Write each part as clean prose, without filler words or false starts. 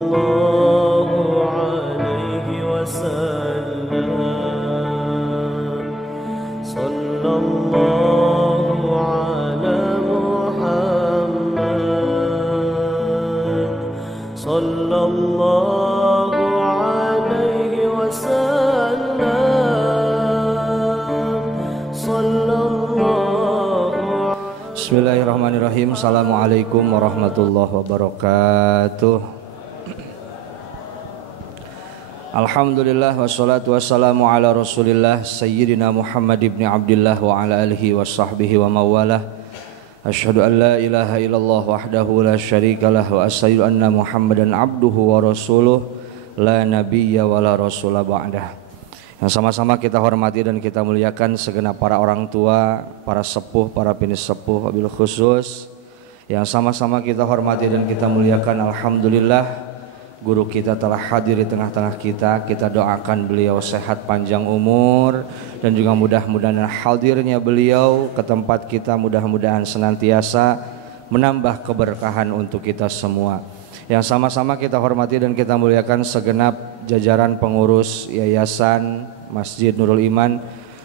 الله عليه وسلم صلى الله على محمد صلى الله عليه وسلم صلى الله. Bismillahirrahmanirrahim. Assalamualaikum warahmatullahi wabarakatuh. Alhamdulillah wassalatu wassalamu ala rasulillah Sayyidina Muhammad ibn Abdillah wa ala alihi wa sahbihi wa mawalah. Asyhadu an la ilaha illallah wahdahu la syarikalah wa asyhadu anna Muhammadan abduhu wa rasuluh la nabiyya wa la rasula ba'dah. Yang sama-sama kita hormati dan kita muliakan segenap para orang tua, para sepuh, para pinis sepuh, wabil khusus yang sama-sama kita hormati dan kita muliakan. Alhamdulillah, guru kita telah hadir di tengah-tengah kita. Kita doakan beliau sehat panjang umur dan juga mudah-mudahan hadirnya beliau ke tempat kita mudah-mudahan senantiasa menambah keberkahan untuk kita semua. Yang sama-sama kita hormati dan kita muliakan segenap jajaran pengurus Yayasan Masjid Nurul Iman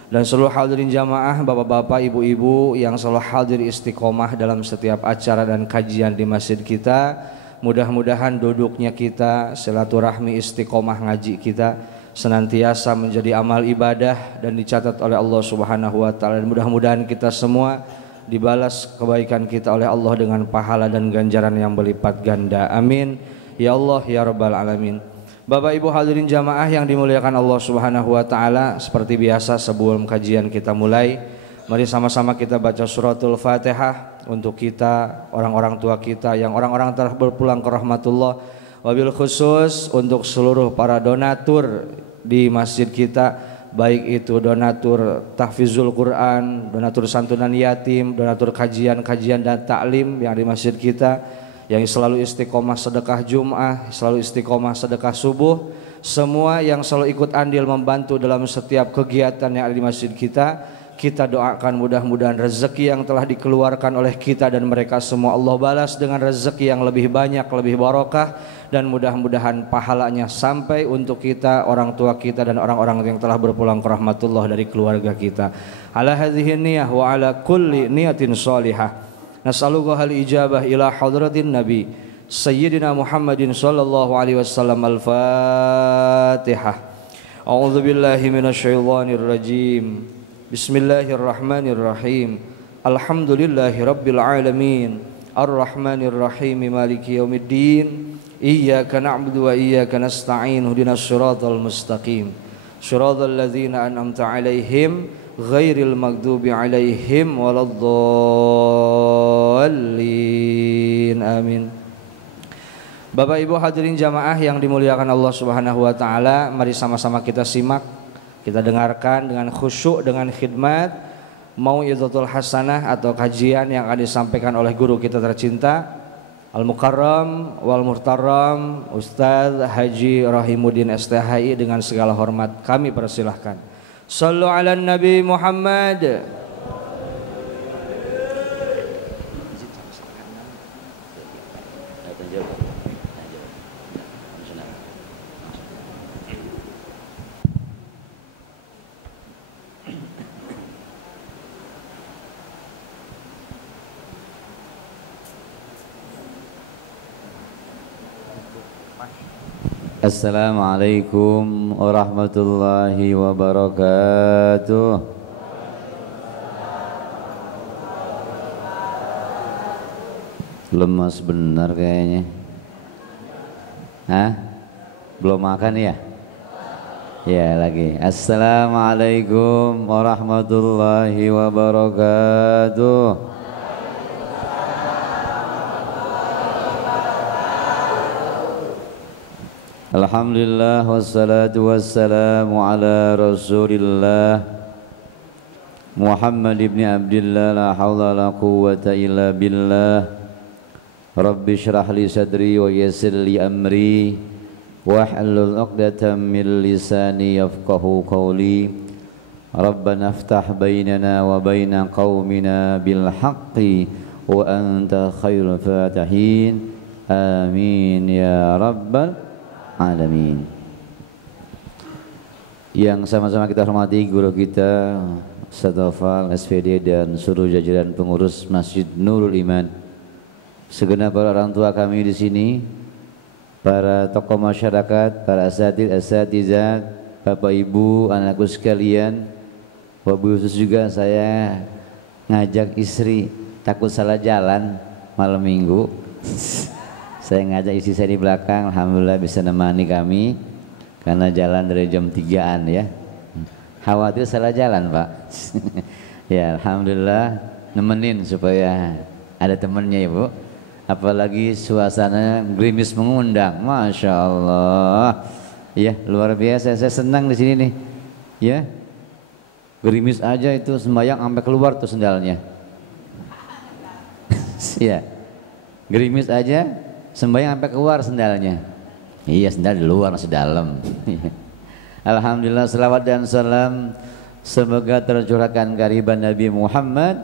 dan seluruh hadirin jamaah, bapak-bapak, ibu-ibu yang selalu hadir istiqomah dalam setiap acara dan kajian di masjid kita. Mudah-mudahan duduknya kita, silaturahmi, istiqomah ngaji kita senantiasa menjadi amal ibadah dan dicatat oleh Allah Subhanahu wa taala, dan mudah-mudahan kita semua dibalas kebaikan kita oleh Allah dengan pahala dan ganjaran yang berlipat ganda. Amin ya Allah ya rabbal alamin. Bapak Ibu hadirin jamaah yang dimuliakan Allah Subhanahu wa taala, seperti biasa sebelum kajian kita mulai, mari sama-sama kita baca suratul Fatihah untuk kita, orang-orang tua kita yang orang-orang telah berpulang ke rahmatullah, wabil khusus untuk seluruh para donatur di masjid kita, baik itu donatur tahfizul Quran, donatur santunan yatim, donatur kajian-kajian dan taklim yang di masjid kita, yang selalu istiqomah sedekah Jum'ah, selalu istiqomah sedekah subuh, semua yang selalu ikut andil membantu dalam setiap kegiatan yang ada di masjid kita. Kita doakan mudah-mudahan rezeki yang telah dikeluarkan oleh kita dan mereka semua Allah balas dengan rezeki yang lebih banyak, lebih barokah, dan mudah-mudahan pahalanya sampai untuk kita, orang tua kita, dan orang-orang yang telah berpulang ke rahmatullah dari keluarga kita. Ala hadhihi niyah wa ala kulli niyatin salihah. Nas'aluka hal ijabah ila hadratin nabi Sayyidina Muhammadin sallallahu alaihi wasallam. Al-Fatihah. A'udzu billahi minasyaitonir rajim. Bismillahirrahmanirrahim. Alhamdulillahi rabbil alamin. Ar-Rahmanir Rahim. Maliki yaumiddin. Iyyaka na'budu wa iyyaka nasta'in. Ihdinas siratal mustaqim. Shiratal ladzina an'amta 'alaihim ghairil maghdubi 'alaihim waladdallin. Amin. Bapak Ibu hadirin jamaah yang dimuliakan Allah Subhanahu wa taala, mari sama-sama kita simak, kita dengarkan dengan khusyuk, dengan khidmat mau'izatul hasanah atau kajian yang akan disampaikan oleh guru kita tercinta Al-Mukarram wal Muhtaram Ustadz Haji Rahimuddin STHI. Dengan segala hormat kami persilahkan. Sallu ala Nabi Muhammad. Assalamualaikum warahmatullahi wabarakatuh. Lemas benar kayaknya. Hah? Belum makan ya? Ya lagi. Assalamualaikum warahmatullahi wabarakatuh. Alhamdulillah wassalatu wassalamu ala rasulillah Muhammad ibn Abdillah, la hawla la quwwata illa billah. Rabbi syrah li sadri wa yassir li amri wahlul 'uqdatam min lisani yafqahu qawli. Rabbana iftah bainana wa baina qaumina bil haqqi wa anta khairul fatihin. Amin ya rabbal alamin. Yang sama-sama kita hormati guru kita Ustaz Taufal SPD dan seluruh jajaran pengurus Masjid Nurul Iman, segenap para orang tua kami di sini, para tokoh masyarakat, para asatidz, Bapak Ibu, anakku sekalian, wabil khusus juga saya ngajak istri, takut salah jalan malam minggu. Saya ngajak istri saya di belakang, alhamdulillah bisa nemani kami karena jalan dari jam 3-an ya. Khawatir salah jalan Pak. Ya alhamdulillah nemenin supaya ada temennya Ibu. Apalagi suasana gerimis mengundang, masya Allah. Ya luar biasa, saya senang di sini nih. Ya gerimis aja itu sembahyang sampai keluar tuh sendalnya. Ya gerimis aja sembahyang sampai keluar sendalnya. Iya sendal di luar masih dalam. Alhamdulillah, selawat dan salam semoga tercurahkan kehadiran Nabi Muhammad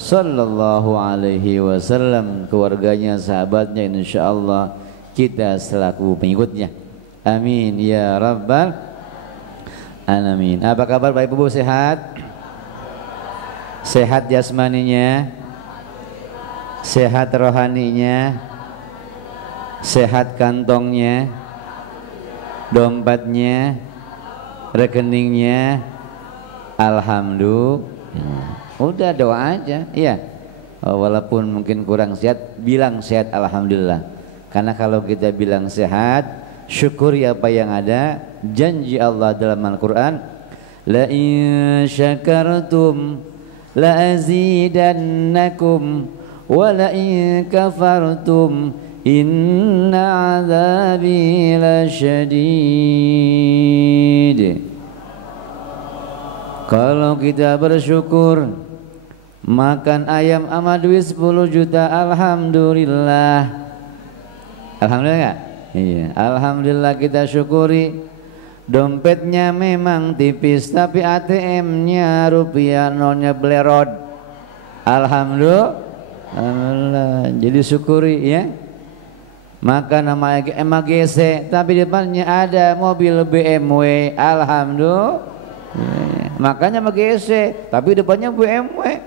sallallahu alaihi wasallam, keluarganya, sahabatnya, insyaallah kita selaku pengikutnya. Amin ya rabbal alamin. Apa kabar Bapak Ibu, sehat? Sehat jasmaninya, sehat rohaninya, sehat kantongnya, dompetnya, rekeningnya, alhamdulillah. Udah doa aja, iya. Walaupun mungkin kurang sehat, bilang sehat alhamdulillah. Karena kalau kita bilang sehat, syukuri apa yang ada. Janji Allah dalam Al-Quran, la in syakartum la azidannakum wa la in kafartum inna azabi lasyadid. Kalau kita bersyukur, makan ayam sama duit 10 juta, alhamdulillah. Alhamdulillah enggak? Iya, alhamdulillah kita syukuri. Dompetnya memang tipis tapi ATM-nya rupiah nolnya belerot. Alhamdulillah. Jadi syukuri ya. Makan sama MAGC tapi depannya ada mobil BMW, alhamdulillah. Makanya MAGC tapi depannya BMW.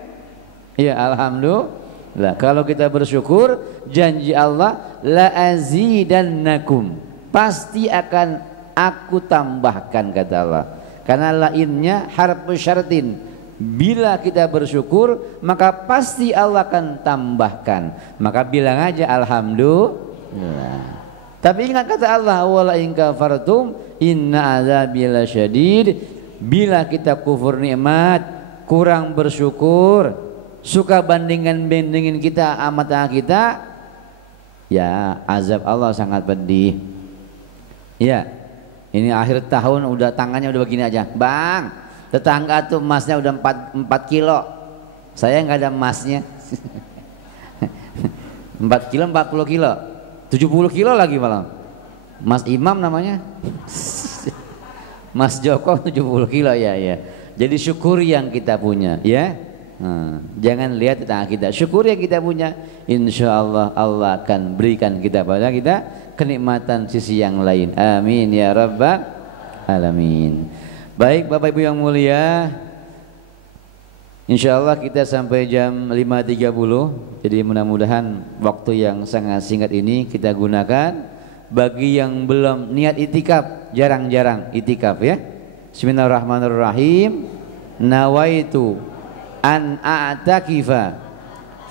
Ya alhamdulillah. Kalau kita bersyukur, janji Allah la azidannakum, pasti akan aku tambahkan, kata Allah. Karena lainnya harfu syartin, bila kita bersyukur maka pasti Allah akan tambahkan. Maka bilang aja alhamdulillah. Tapi ingat kata Allah, wala in kafartum inna azabi lasyadid. Bila kita kufur nikmat, kurang bersyukur, suka bandingin kita sama kita, ya azab Allah sangat pedih. Ya, ini akhir tahun udah tangannya udah begini aja, bang. Tetangga tuh emasnya udah 4 kilo, saya nggak ada emasnya. 4 kilo, 40 kilo, 70 kilo lagi malam. Mas Imam namanya. Mas Joko 70 kilo ya. Jadi syukur yang kita punya ya. Jangan lihat tetangga kita, syukur yang kita punya. Insya Allah Allah akan berikan kita pada kita kenikmatan sisi yang lain. Amin ya rabbal alamin. Baik Bapak Ibu yang mulia, insya Allah kita sampai jam 5.30. Jadi mudah-mudahan waktu yang sangat singkat ini kita gunakan. Bagi yang belum niat itikaf, jarang-jarang itikaf ya. Bismillahirrahmanirrahim. Nawaitu an a'takifa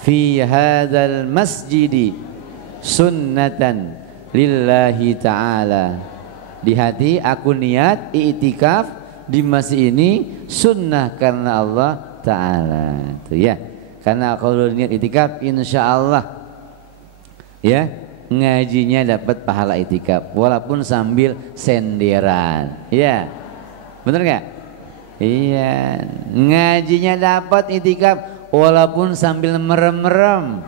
fi hadzal masjidi sunnatan lillahi ta'ala. Di hati aku niat i'tikaf di masjid ini sunnah karena Allah Ta'ala. Itu ya. Karena kalau niat i'tikaf insyaallah ya ngajinya dapat pahala i'tikaf walaupun sambil senderan. Ya. Bener nggak? Iya, ngajinya dapat i'tikaf walaupun sambil merem-merem.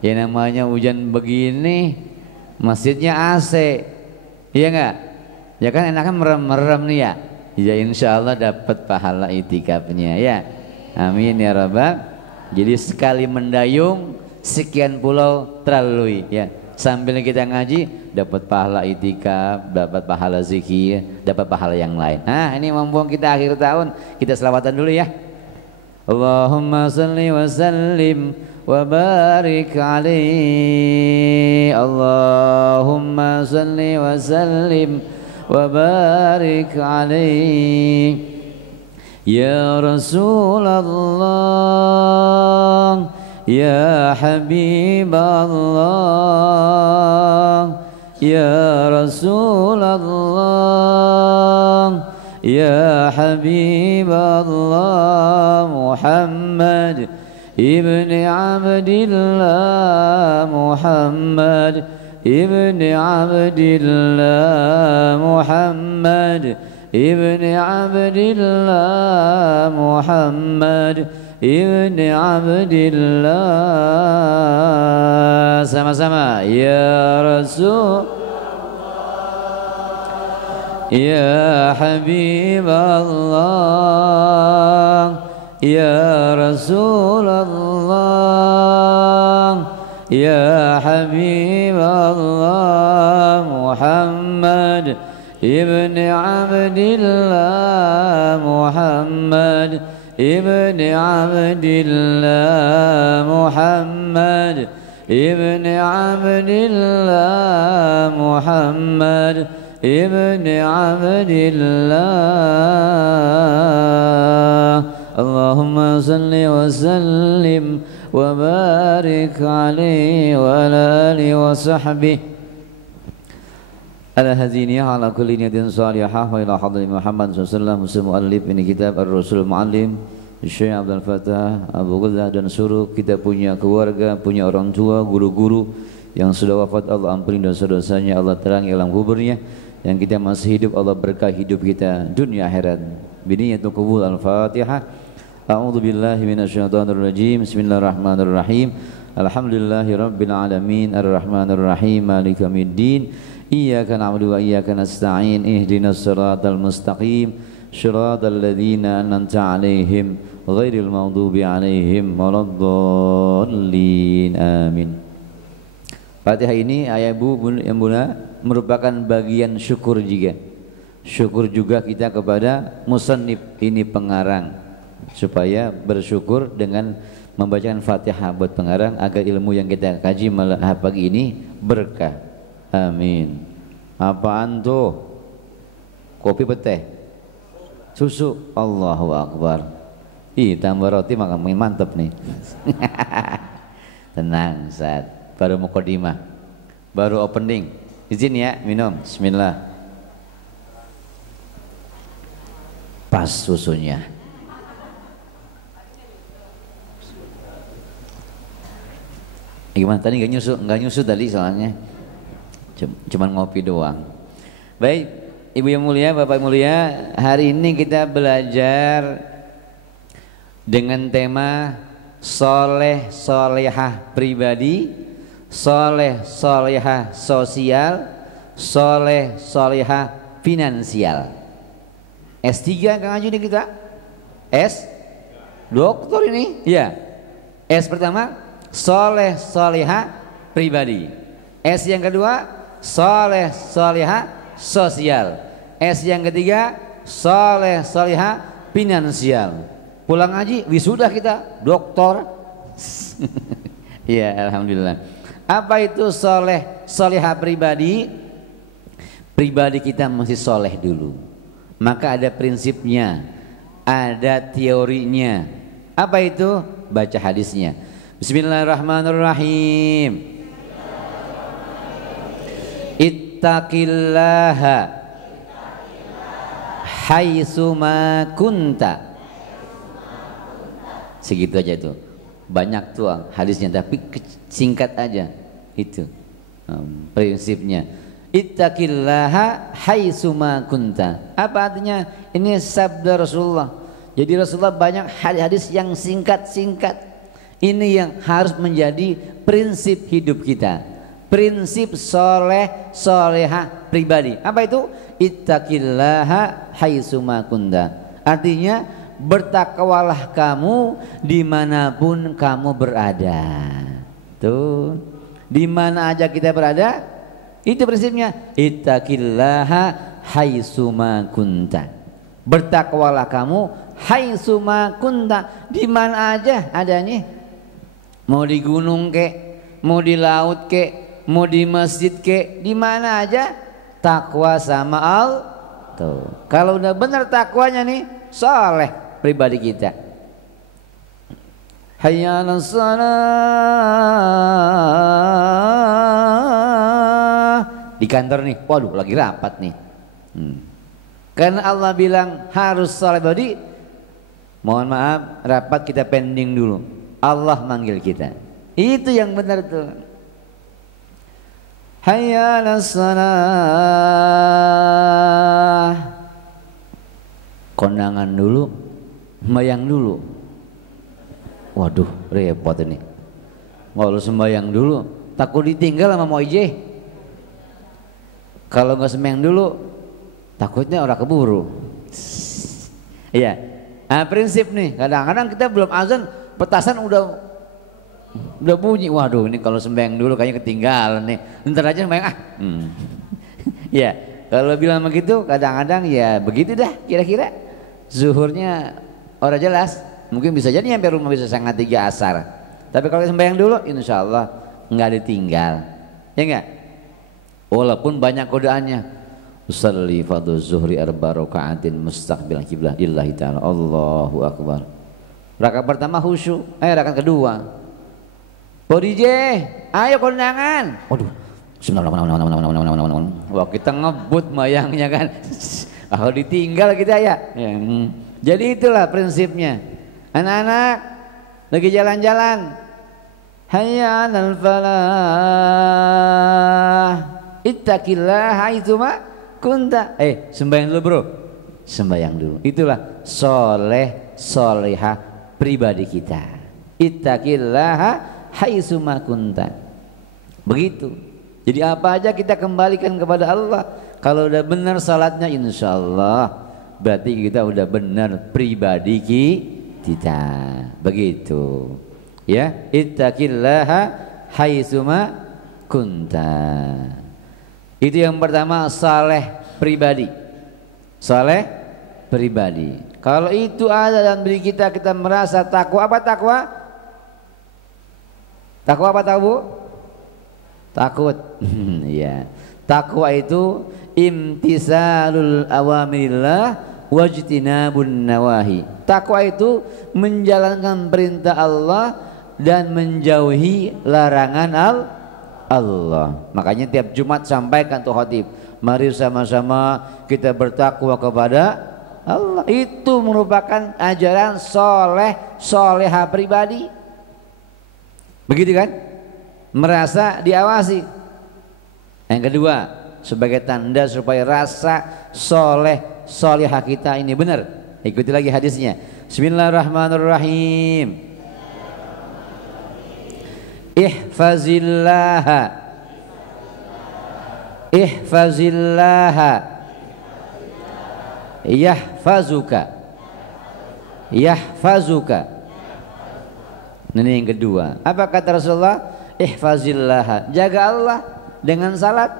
Ya namanya hujan begini, masjidnya AC, iya nggak? Ya kan enakan merem-merem nih ya. Ya insya Allah dapat pahala i'tikafnya ya. Amin ya rabbal. Jadi sekali mendayung sekian pulau terlalui ya. Sambil kita ngaji dapat pahala itikaf, dapat pahala zikir, dapat pahala yang lain. Nah, ini mumpung kita akhir tahun, kita selawatan dulu ya. Allahumma salli wa sallim wa barik alaihi. Allahumma salli wa sallim wa barik alaihi. Ya Rasulullah, ya Habiballah, ya Rasulullah, ya Habiballah. Muhammad ibni Abdillah, Muhammad ibni Abdillah, Muhammad ibni Abdillah, Muhammad ibni Abdillah. Sama-sama. Ya Rasul, ya Habiballah, ya Rasulullah, ya Habiballah. Muhammad ibni Abdillah, Muhammad ibni Abdillah, Muhammad ibni Abdillah, Muhammad ibni Abdillah. Allahumma salli wa sallim wa barik alaihi wa ala alihi wa sahbihi ala hadiniya ala kulli niyatin salihah wa ila hadri Muhammad sallallahu alaihi wasallam. Muallif ini kitab Ar-Rasul Muallim Syekh Abdul Fattah Abu Ghazah dan suruh kita punya keluarga, punya orang tua, guru-guru yang sudah wafat, Allah ampuni dosa-dosanya, Allah terangi alam kuburnya. Yang kita masih hidup, Allah berkah hidup kita dunia akhirat. Biniyatul qabul. Al-Fatihah. A'udzu billahi minasyaitonir rajim. Bismillahirrahmanirrahim. Alhamdulillahi rabbil alamin arrahmanir rahim maliki yaumiddin. Iyyaka na'budu wa iyyaka nasta'in. Ihdinas siratal mustaqim. Shiratal ladzina an'amta 'alaihim ghairil maghdubi 'alaihim waladdallin. Amin. Fatihah ini ayah ibu yang bunda merupakan bagian syukur juga. Syukur juga kita kepada musannif ini pengarang, supaya bersyukur dengan membacakan Fatihah buat pengarang agar ilmu yang kita kaji malam pagi ini berkah. Amin. Apaan tuh? Kopi peteh? Susu? Allahu Akbar. Ih, tambah roti makan mantep nih. Tenang Ustaz, baru mukadimah, baru opening. Izin ya minum. Bismillah. Pas susunya. Gimana tadi nggak nyusu? Nggak nyusu tadi soalnya. Cuman ngopi doang. Baik, Ibu yang mulia, Bapak yang mulia, hari ini kita belajar dengan tema soleh solehah pribadi, soleh solehah sosial, soleh solehah finansial. S3 Kang Haji ini kita? S? Doktor ini? Ya. S pertama soleh solehah pribadi. S yang kedua soleh solehah sosial. S yang ketiga soleh solehah finansial. Pulang ngaji wisuda kita doktor. Ya alhamdulillah. Apa itu soleh solehah pribadi? Pribadi kita masih soleh dulu, maka ada prinsipnya, ada teorinya. Apa itu? Baca hadisnya. Bismillahirrahmanirrahim. Ittaqillaha haitsuma kunta. Segitu aja itu. Banyak tuh hadisnya tapi singkat aja. Itu prinsipnya. Ittaqillaha haitsuma kunta. Apa artinya? Ini sabda Rasulullah. Jadi Rasulullah banyak hadis yang singkat-singkat. Ini yang harus menjadi prinsip hidup kita. Prinsip soleh solehah pribadi. Apa itu? Ittaqillaha haitsuma kunta. Artinya bertakwalah kamu dimanapun kamu berada. Tuh. Di mana aja kita berada, itu prinsipnya. Ittaqillaha haitsuma kunta. Bertakwalah kamu haitsuma kunta, di mana aja adanya. Mau di gunung kek, mau di laut kek, mau di masjid kek, di mana aja takwa sama Allah. Tuh. Kalau udah benar takwanya nih, soleh pribadi kita. Hayya 'alas shalah. Di kantor nih, waduh lagi rapat nih. Karena Allah bilang harus soleh pribadi. Mohon maaf, rapat kita pending dulu. Allah manggil kita. Itu yang benar tuh. Hayya 'alas shalah. Kondangan dulu, sembahyang dulu. Waduh, repot ini. Kalau sembahyang dulu, takut ditinggal sama Moije. Kalau nggak sembahyang dulu, takutnya orang keburu. Iya. Nah, prinsip nih, kadang-kadang kita belum azan, petasan udah bunyi. Waduh, ini kalau sembahyang dulu kayaknya ketinggalan nih. Ntar aja sembahyang Ya, kalau bilang begitu kadang-kadang ya begitu dah kira-kira. Zuhurnya orang jelas, mungkin bisa jadi sampai rumah bisa setengah 3 asar. Tapi kalau sembahyang dulu, insya Allah nggak ditinggal, ya nggak? Walaupun banyak godaannya. Usalli fardhu zuhri arba raka'atin mustaqbilan qiblah lillahi ta'ala. Allahu akbar. Rakaat pertama khusyuk, rakaat kedua. DJ, ayo kondangan. Waduh. Wah, kita ngebut mayangnya kan. Kalau ditinggal kita ya. Jadi itulah prinsipnya. Anak-anak lagi jalan-jalan. Hayya 'alal falah. Ittaqillaha haitsuma kunta. Sembahyang dulu bro. Sembahyang dulu. Itulah soleh solehah pribadi kita. Ittaqillaha haitsuma kunta. Begitu. Jadi apa aja kita kembalikan kepada Allah. Kalau udah benar salatnya, insya Allah berarti kita udah benar pribadi kita. Begitu. Ya, ittaqillaha haitsuma kunta. Itu yang pertama, saleh pribadi. Saleh pribadi. Kalau itu ada dalam diri kita, kita merasa takwa. Apa takwa? Takwa apa tahu Bu? Takut. Iya. Takwa itu imtisalul awamirillah wajtinabun nawahi. Takwa itu menjalankan perintah Allah dan menjauhi larangan Allah. Makanya tiap Jumat sampaikan tuh khatib, mari sama-sama kita bertakwa kepada Allah. Itu merupakan ajaran soleh soleha pribadi. Begitu kan? Merasa diawasi. Yang kedua, sebagai tanda supaya rasa soleh solehah kita ini benar. Ikuti lagi hadisnya. Bismillahirrahmanirrahim. Ihfazillaha ihfazillaha yahfazuka yahfazuka. Ini yang kedua. Apa kata Rasulullah? Ihfazillaha, jaga Allah dengan salat,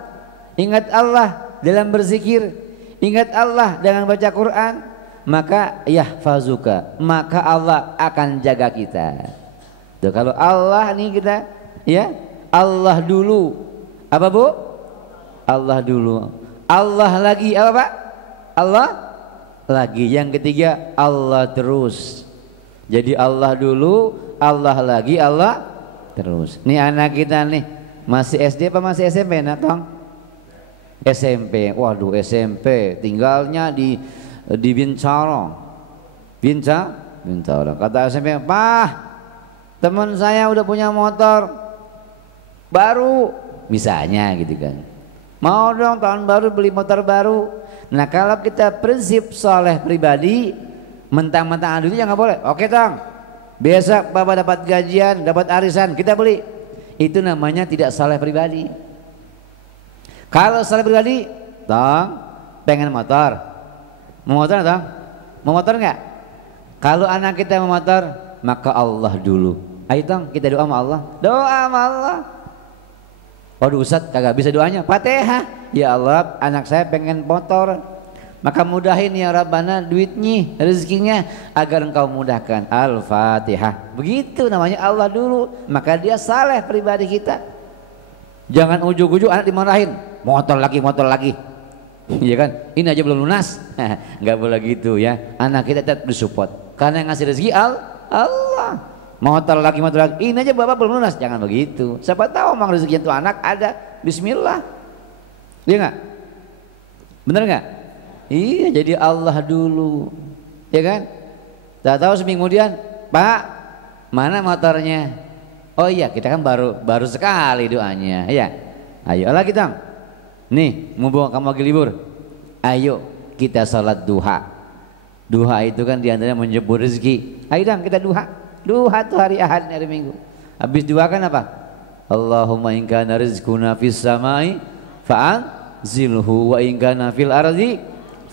ingat Allah dalam berzikir, ingat Allah dengan baca Quran, maka yahfazuka, maka Allah akan jaga kita. Tuh, kalau Allah nih kita, ya Allah dulu, apa Bu? Allah dulu. Allah lagi apa Pak? Allah lagi. Yang ketiga Allah terus. Jadi Allah dulu, Allah lagi, Allah terus. Nih anak kita nih masih SD apa masih SMP nak Tong? SMP. Waduh SMP, tinggalnya di Bintaro. Bintaro. Kata SMP, "Pak, teman saya udah punya motor baru." Misalnya gitu kan. Mau dong tahun baru beli motor baru. Nah kalau kita prinsip soleh pribadi, mentang-mentang dulu ya nggak boleh. Oke Tong, besok Bapak dapat gajian, dapat arisan, kita beli. Itu namanya tidak soleh pribadi. Kalau soleh pribadi, Tong pengen motor, mau motor Tong? Mau motor nggak? Kalau anak kita mau motor, maka Allah dulu. Ayo Tong kita doa sama Allah. Doa sama Allah. Waduh Ustaz kagak bisa doanya. Fatihah. Ya Allah, anak saya pengen motor, maka mudahin ya Rabbana duitnya, rezekinya agar engkau mudahkan. Al-Fatihah. Begitu namanya Allah dulu, maka dia saleh pribadi kita. Jangan ujuk-ujuk anak dimarahin, motor lagi. Iya kan? Ini aja belum lunas. Enggak boleh gitu ya. Anak kita tetap disupport. Karena yang ngasih rezeki Allah. Motor lagi. Ini aja bapak belum lunas. Jangan begitu. Siapa tahu memang rezeki itu anak ada. Bismillah. Iya enggak? Bener enggak? Iya, jadi Allah dulu. Ya kan? Tak tahu seminggu kemudian, Pak, mana motornya? Oh iya, kita kan baru sekali doanya. Ya. Ayolah kita. Nih, mumpung kamu lagi libur. Ayo kita salat duha. Duha itu kan diantaranya menjemput rezeki. Ayo dong kita duha. Duha tuh hari Ahad, hari Minggu. Habis duha kan apa? Allahumma in kana rizquna fis samai fa'anzilhu wa in kana fil ardi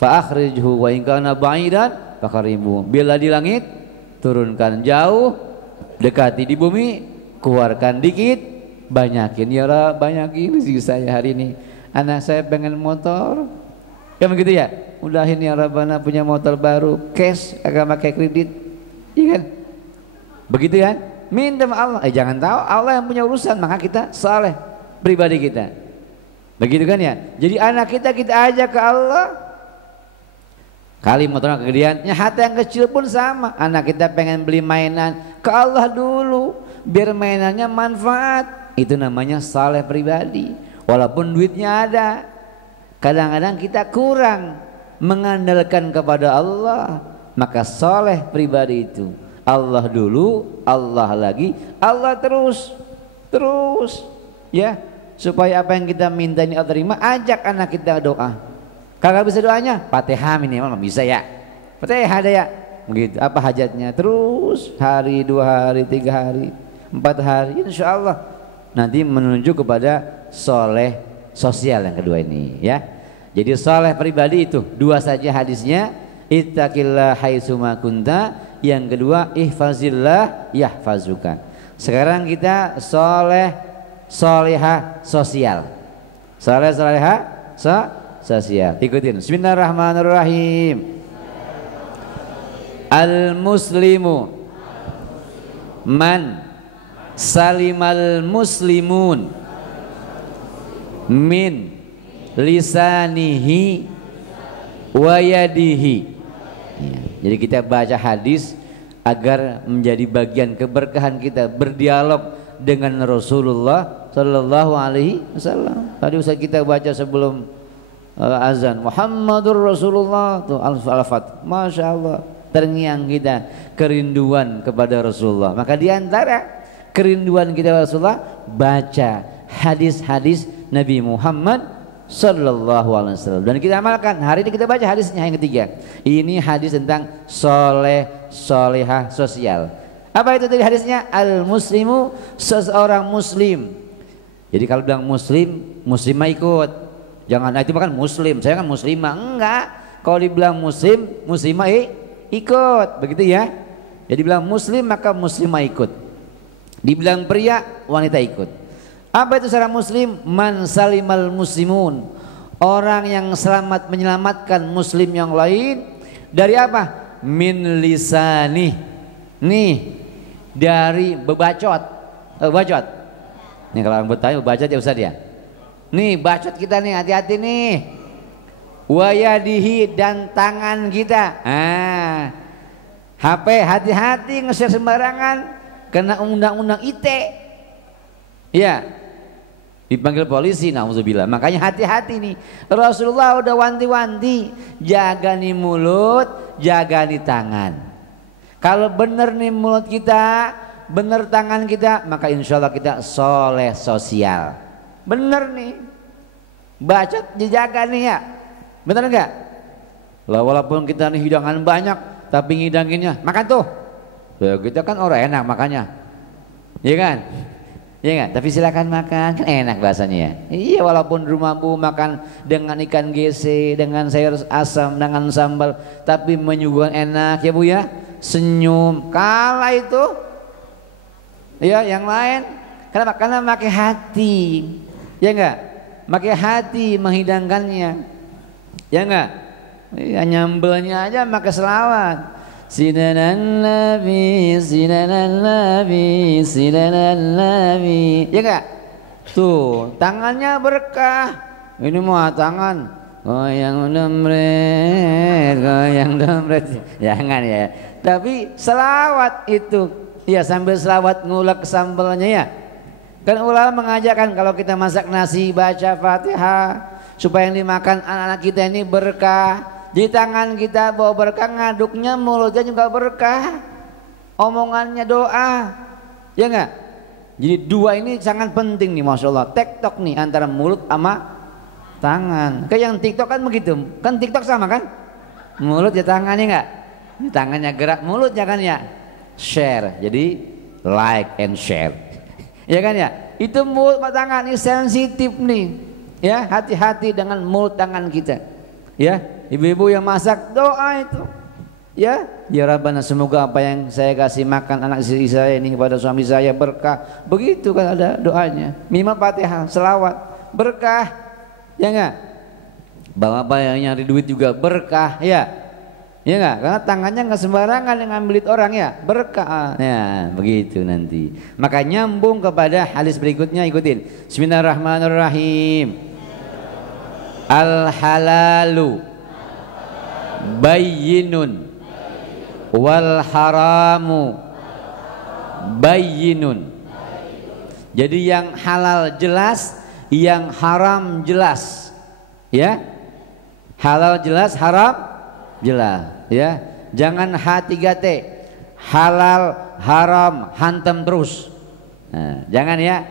fa'akhrijhu wa in kana ba'idan faqaribu. Bila di langit turunkan jauh, dekati di bumi, keluarkan dikit, banyakin ya Rabb, banyakin rezeki saya hari ini. Anak saya pengen motor. Kan begitu ya? Udahin ya Rabbana punya motor baru, cash, agak pakai kredit. Iya kan? Begitu kan? Minta sama Allah. Jangan tahu Allah yang punya urusan, maka kita saleh pribadi kita. Begitu kan ya? Jadi anak kita ajak ke Allah. Kali motornya kegedean, hati yang kecil pun sama. Anak kita pengen beli mainan, ke Allah dulu, biar mainannya manfaat. Itu namanya saleh pribadi. Walaupun duitnya ada, kadang-kadang kita kurang mengandalkan kepada Allah, maka saleh pribadi itu Allah dulu, Allah lagi, Allah terus ya, supaya apa yang kita minta ini Allah terima. Ajak anak kita doa. Kagak bisa doanya, Fatihah minimal bisa ya, Fatihah ada ya, begitu. Apa hajatnya? Terus hari, 2 hari, 3 hari, 4 hari, insya Allah nanti menuju kepada soleh sosial yang kedua ini ya. Jadi soleh pribadi itu 2 saja hadisnya. Ittaqillah haitsuma kunta. Yang kedua ihfazillah yahfazuka. Sekarang kita soleh solehah sosial. Soleh solehah sosial. Ikutin. Bismillahirrahmanirrahim. Al-muslimu man salimal muslimun min lisanihi wa yadihi. Ya, jadi kita baca hadis agar menjadi bagian keberkahan kita berdialog dengan Rasulullah Sallallahu Alaihi Wasallam. Tadi usah kita baca sebelum azan Muhammadur Rasulullah tuh al-Fat. Masya Allah, terngiang kita kerinduan kepada Rasulullah. Maka diantara kerinduan kita Rasulullah, baca hadis-hadis Nabi Muhammad Sallallahu Alaihi Wasallam, dan kita amalkan. Hari ini kita baca hadisnya yang ketiga. Ini hadis tentang soleh solehah sosial. Apa itu tadi hadisnya? Al muslimu, seseorang muslim. Jadi kalau bilang muslim, muslimah ikut. Jangan itu makan muslim, saya kan muslimah. Enggak. Kalau dibilang muslim, muslimah ikut. Begitu ya. Jadi bilang muslim maka muslimah ikut. Dibilang pria, wanita ikut. Apa itu seorang muslim? Man salimal muslimun, orang yang selamat menyelamatkan muslim yang lain dari apa? Min lisani, nih dari bebacot. Bacot. Nih kalau orang Betawi bacot ya Ustaz ya. Nih bacot kita nih, hati-hati nih. Wayadihi, dan tangan kita. HP hati-hati nge-share sembarangan, kena undang-undang ITE. Ya, dipanggil polisi, nauzubillah. Makanya hati-hati nih. Rasulullah udah wanti-wanti, jaga nih mulut, jaga nih tangan. Kalau bener nih mulut kita, bener tangan kita, maka insya Allah kita soleh sosial. Bener nih, bacot dijaga nih ya. Bener enggak? Lah walaupun kita nih hidangan banyak, tapi ngidanginnya makan tuh. Ya, kita kan orang enak makanya, iya kan? Iya kan? Tapi silakan makan, kan enak bahasanya ya. Iya, walaupun rumah bu makan dengan ikan gese, dengan sayur asam, dengan sambal, tapi menyuguhkan enak ya bu ya. Senyum. Kalah itu, ya yang lain. Kenapa? Karena pakai hati. Ya enggak? Pakai hati menghidangkannya. Ya enggak? Ya nyambelnya aja pakai selawat. Sinanan Nabi, sinanan Nabi, sinanan Nabi. Ya enggak? Tuh, tangannya berkah. Ini mah tangan goyang dompet. Jangan ya. Tapi selawat itu, ya sambil selawat ngulek sambelnya ya. Kan ulama mengajarkan kalau kita masak nasi baca Fatihah supaya yang dimakan anak-anak kita ini berkah. Di tangan kita bawa berkah, ngaduknya mulutnya juga berkah. Omongannya doa. Ya enggak? Jadi dua ini sangat penting nih, Masya Allah. TikTok nih antara mulut sama tangan. Kayak yang TikTok kan begitu. Kan TikTok sama kan? Mulut ya tangannya enggak? Tangannya gerak, mulutnya kan ya share. Jadi like and share. Ya kan ya? Itu mulut sama tangan ini sensitif nih. Ya, hati-hati dengan mulut tangan kita. Ya, ibu-ibu yang masak doa itu. Ya, ya Rabbana, semoga apa yang saya kasih makan anak istri saya ini kepada suami saya berkah. Begitu kan ada doanya. Minimal Fatihah, selawat, berkah. Ya enggak? Bapak yang nyari duit juga berkah, ya. Ya enggak? Karena tangannya enggak sembarangan yang ngambil orang ya, berkah. Ya, begitu nanti. Maka nyambung kepada hadis berikutnya, ikutin. Bismillahirrahmanirrahim. Al halalu bayyinun wal haramu bayyinun. Jadi yang halal jelas, yang haram jelas. Ya. Halal jelas, haram jelas, ya. Jangan H3T. Halal, haram, hantam terus. Nah, jangan ya.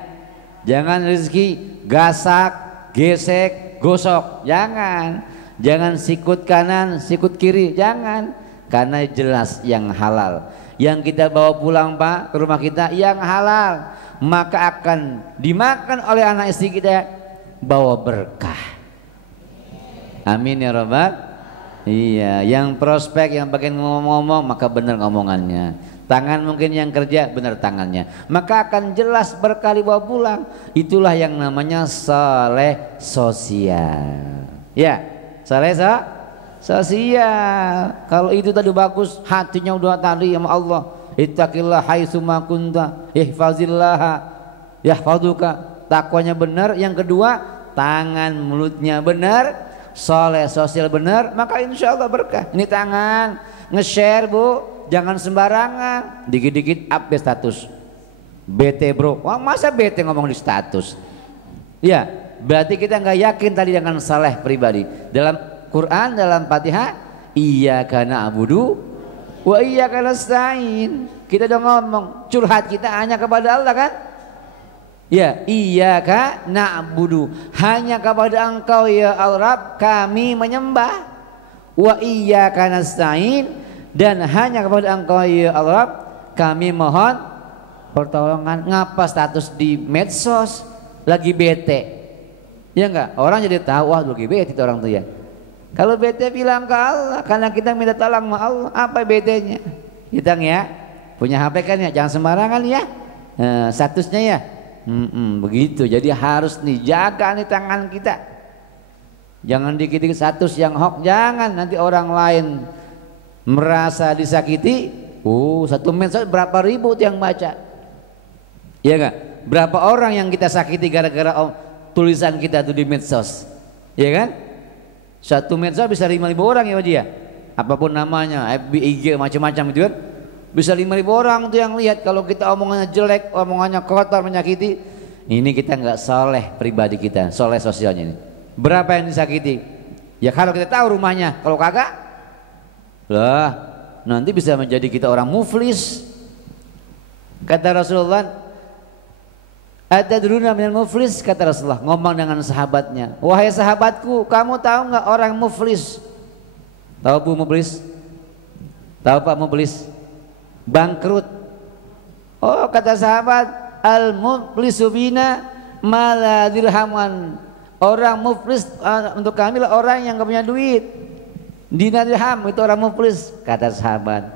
Jangan rezeki gasak, gesek, gosok. Jangan. Jangan sikut kanan, sikut kiri. Jangan. Karena jelas yang halal. Yang kita bawa pulang Pak ke rumah kita yang halal, maka akan dimakan oleh anak istri kita, bawa berkah. Amin ya Rabbal. Iya, yang prospek, yang bagian ngomong-ngomong, maka benar ngomongannya. Tangan mungkin yang kerja, benar tangannya. Maka akan jelas berkah dibawa pulang. Itulah yang namanya saleh sosial. Ya, saleh sosial. Kalau itu tadi bagus, hatinya udah tadi sama Allah. Ittaqillah haitsu ma kunta, ihfazillah yahfazuka. Takwanya benar. Yang kedua, tangan mulutnya benar, saleh sosial benar, maka insya Allah berkah. Ini tangan nge-share Bu, jangan sembarangan. Dikit-dikit up di status. Bete bro, wah masa bete ngomong di status? Ya, berarti kita nggak yakin tadi dengan saleh pribadi. Dalam Quran, dalam Fatihah, iyyaka na'budu wa iyyaka nasta'in. Kita udah ngomong, curhat kita hanya kepada Allah kan? Ya, iyyaka na'budu, hanya kepada Engkau ya Allah kami menyembah. Wa iyyaka nasta'in, dan hanya kepada Engkau ya Allah kami mohon pertolongan. Ngapa status di medsos lagi bete? Ya enggak? Orang jadi tahu, wah lagi bete itu orang tuh ya. Kalau bete bilang ke Allah, karena kita minta tolong sama Allah. Apa betenya? Kita ya punya HP kan ya, jangan sembarangan ya. Statusnya ya. Begitu. Jadi harus nih jaga nih tangan kita. Jangan dikit-dikit status yang hoax, jangan nanti orang lain merasa disakiti. Satu medsos berapa ribu tuh yang baca. Iya enggak? Berapa orang yang kita sakiti gara-gara tulisan kita tuh di medsos. Iya kan? Satu medsos bisa 5.000 orang ya dia. Apapun namanya, FB, IG, macam-macam gitu kan. Bisa 5.000 orang tuh yang lihat. Kalau kita omongannya jelek, omongannya kotor, menyakiti, ini kita nggak soleh pribadi kita, soleh sosialnya ini. Berapa yang disakiti? Ya kalau kita tahu rumahnya, kalau kagak, lah nanti bisa menjadi kita orang muflis. Kata Rasulullah, atadruna minal muflis, kata Rasulullah ngomong dengan sahabatnya, wahai sahabatku, kamu tahu nggak orang muflis? Tahu Bu muflis? Tahu Pak muflis? Bangkrut. Oh kata sahabat, al muflisu bina mala dirhaman. Orang muflis untuk kami lah orang yang nggak punya duit. Dinar dirham itu orang muflis, kata sahabat.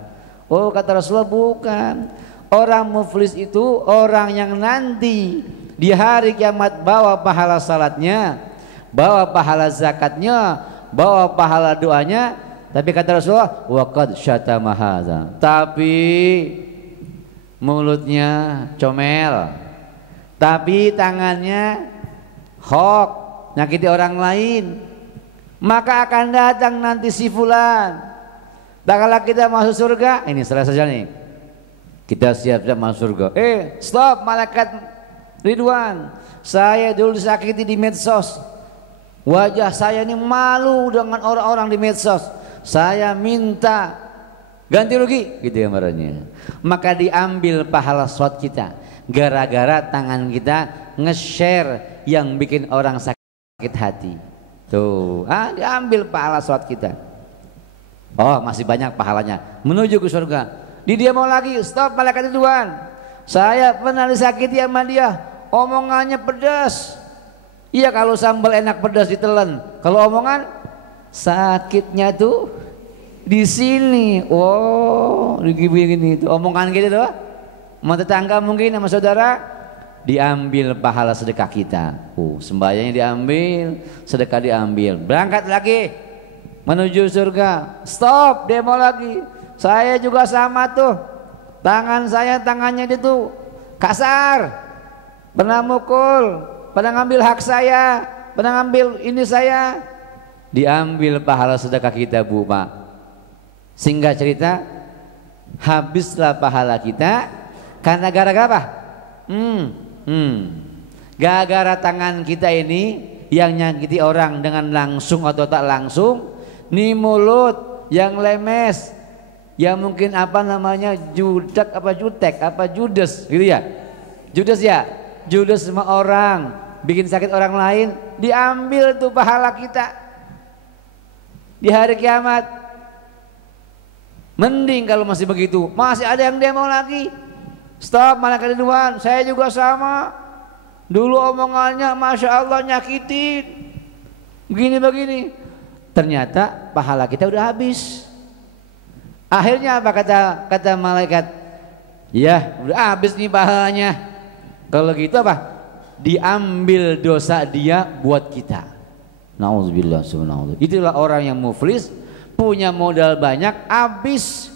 Oh kata Rasulullah, bukan. Orang muflis itu orang yang nanti Di hari kiamat bawa pahala salatnya, bawa pahala zakatnya, bawa pahala doanya. Tapi kata Rasulullah, waqad syatama hadza. Tapi mulutnya comel, tapi tangannya hok, nyakiti orang lain. Maka akan datang nanti si fulan. Tak kala kita masuk surga, ini selesai saja nih. Kita siap-siap masuk surga. Stop malaikat Ridwan. Saya dulu disakiti di medsos. Wajah saya ini malu dengan orang-orang di medsos. Saya minta ganti rugi, gitu ya marahnya. Maka diambil pahala sholat kita gara-gara tangan kita nge-share yang bikin orang sakit hati. Tuh, diambil pahala sholat kita. Oh, masih banyak pahalanya menuju ke surga. Dia mau lagi, stop malaikat Ridwan. Saya pernah disakiti sama dia, omongannya pedas. Iya, kalau sambal enak pedas ditelan. Kalau omongan sakitnya tuh di sini. Oh, begini tuh omongan gitu tuh. Sama tetangga mungkin sama saudara, diambil pahala sedekah kita. Sembahyangnya diambil, sedekah diambil. Berangkat lagi menuju surga. Stop, demo lagi. Saya juga sama tuh. Tangan saya tangannya itu kasar. Pernah mukul, pernah ngambil hak saya, pernah ngambil ini saya. Diambil pahala sedekah kita, Bu, Pak. Singkat cerita, habislah pahala kita karena gara-gara apa? Gara-gara tangan kita ini yang nyakiti orang dengan langsung atau tak langsung. Nih mulut yang lemes, yang mungkin apa namanya judak apa jutek apa judes gitu ya. Judes ya, judes sama orang, bikin sakit orang lain, diambil tuh pahala kita di hari kiamat. Mending kalau masih begitu, masih ada yang demo lagi. Stop malaikat Ridwan, saya juga sama. Dulu omongannya masya Allah nyakitin, begini-begini. Ternyata pahala kita udah habis. Akhirnya apa kata malaikat? Ya udah habis nih pahalanya. Kalau gitu apa? Diambil dosa dia buat kita. Nauzubillah subhanallah. Itulah orang yang muflis, punya modal banyak, habis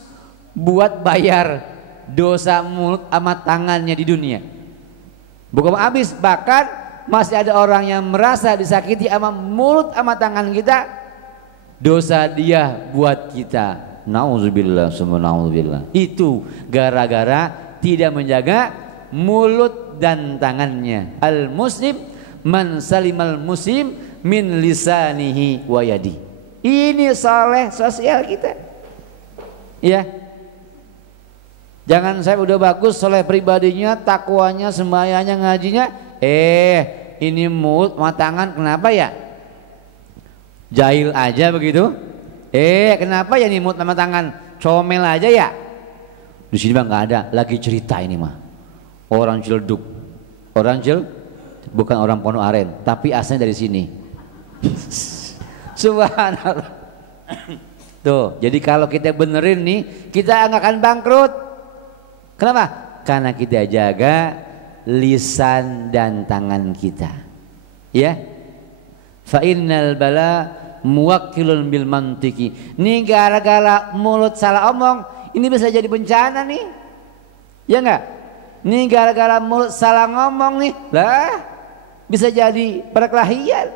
buat bayar dosa mulut sama tangannya di dunia. Bukan habis, bahkan masih ada orang yang merasa disakiti sama mulut sama tangan kita, dosa dia buat kita. Nauzubillah subhanallah. Itu gara-gara tidak menjaga mulut dan tangannya. Al muslim man salimal muslim min lisanihi wa yadi. Ini soleh sosial kita. Ya. Jangan saya udah bagus soleh pribadinya, takwanya, sembahyangnya, ngajinya, ini mulut sama tangan kenapa ya? Jahil aja begitu. Kenapa ya nih mulut sama tangan comel aja ya? Di sini mah nggak ada, lagi cerita ini mah. Orang Ciledug, bukan orang Pondok Aren, tapi asalnya dari sini. Subhanallah. Tuh, jadi kalau kita benerin nih, kita nggak akan bangkrut. Kenapa? Karena kita jaga lisan dan tangan kita. Ya. Fa innal bala muwakkilun bil mantiki. Nih gara-gara mulut salah omong, ini bisa jadi bencana nih. Ya enggak? Nih gara-gara mulut salah ngomong nih, lah bisa jadi perkelahian.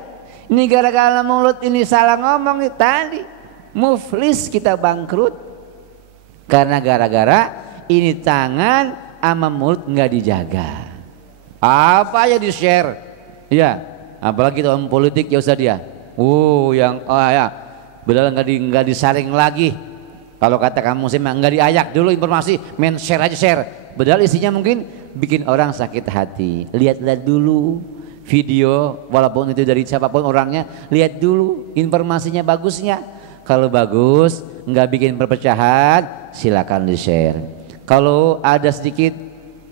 Ini gara-gara mulut ini salah ngomong nih tadi, muflis kita bangkrut. Karena gara-gara ini tangan sama mulut nggak dijaga. Apa aja di share, ya. Apalagi tahun politik ya usah dia. Benar nggak disaring lagi. Kalau kata kamu sih nggak diayak dulu informasi, main share aja share. Padahal isinya mungkin bikin orang sakit hati. Lihat-lihat dulu video, walaupun itu dari siapapun orangnya, lihat dulu informasinya bagusnya. Kalau bagus, nggak bikin perpecahan, silakan di share. Kalau ada sedikit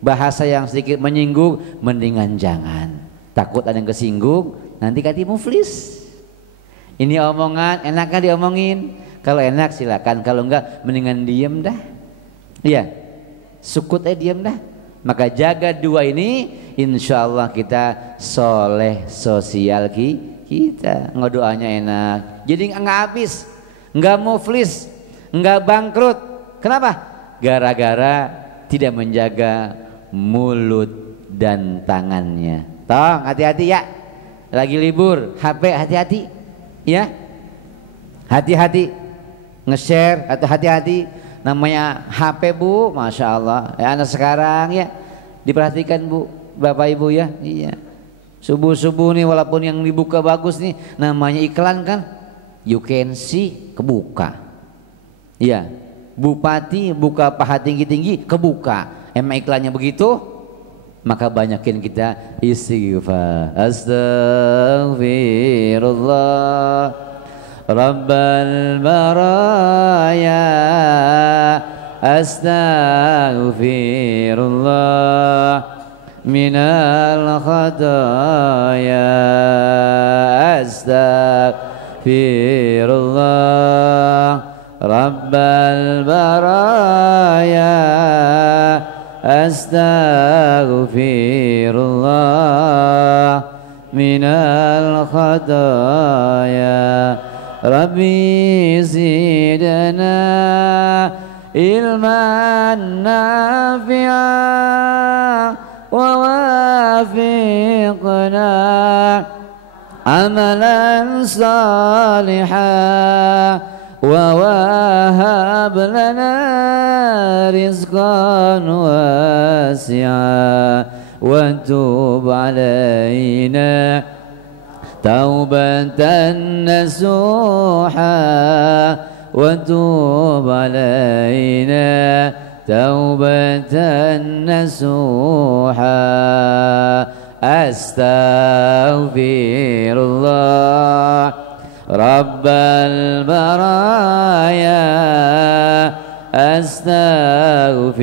bahasa yang sedikit menyinggung, mendingan jangan. Takut ada yang kesinggung, nanti kati muflis. Ini omongan enaknya diomongin. Kalau enak silakan, kalau enggak mendingan diem dah. Iya, sukut diem dah. Maka jaga dua ini, insya Allah kita soleh sosial kita. Ngedoanya enak. Jadi nggak habis, nggak muflis, nggak bangkrut. Kenapa? Gara-gara tidak menjaga mulut dan tangannya. Tong, hati-hati ya. Lagi libur, HP hati-hati, ya. Hati-hati, nge-share atau hati-hati. Namanya HP Bu, Masya Allah ya, anak sekarang ya, diperhatikan Bu, Bapak Ibu ya. Iya, subuh-subuh nih walaupun yang dibuka bagus nih, namanya iklan kan, you can see, kebuka. Iya, bupati buka paha tinggi-tinggi, kebuka. Emang iklannya begitu? Maka banyakin kita istighfar. Astaghfirullah Rabbal baraya, astaghfirullah minal khataya, astaghfirullah Rabbal baraya, astaghfirullah minal khataya. Rabbi zidna ilman nafi'a wa wafiqna amalan salihah wa wahab lana rizqan wasi'a wa tub alaina توبة نصوحا وتوب علينا توبة نصوحا أستغفر الله رب البرايا أستغفر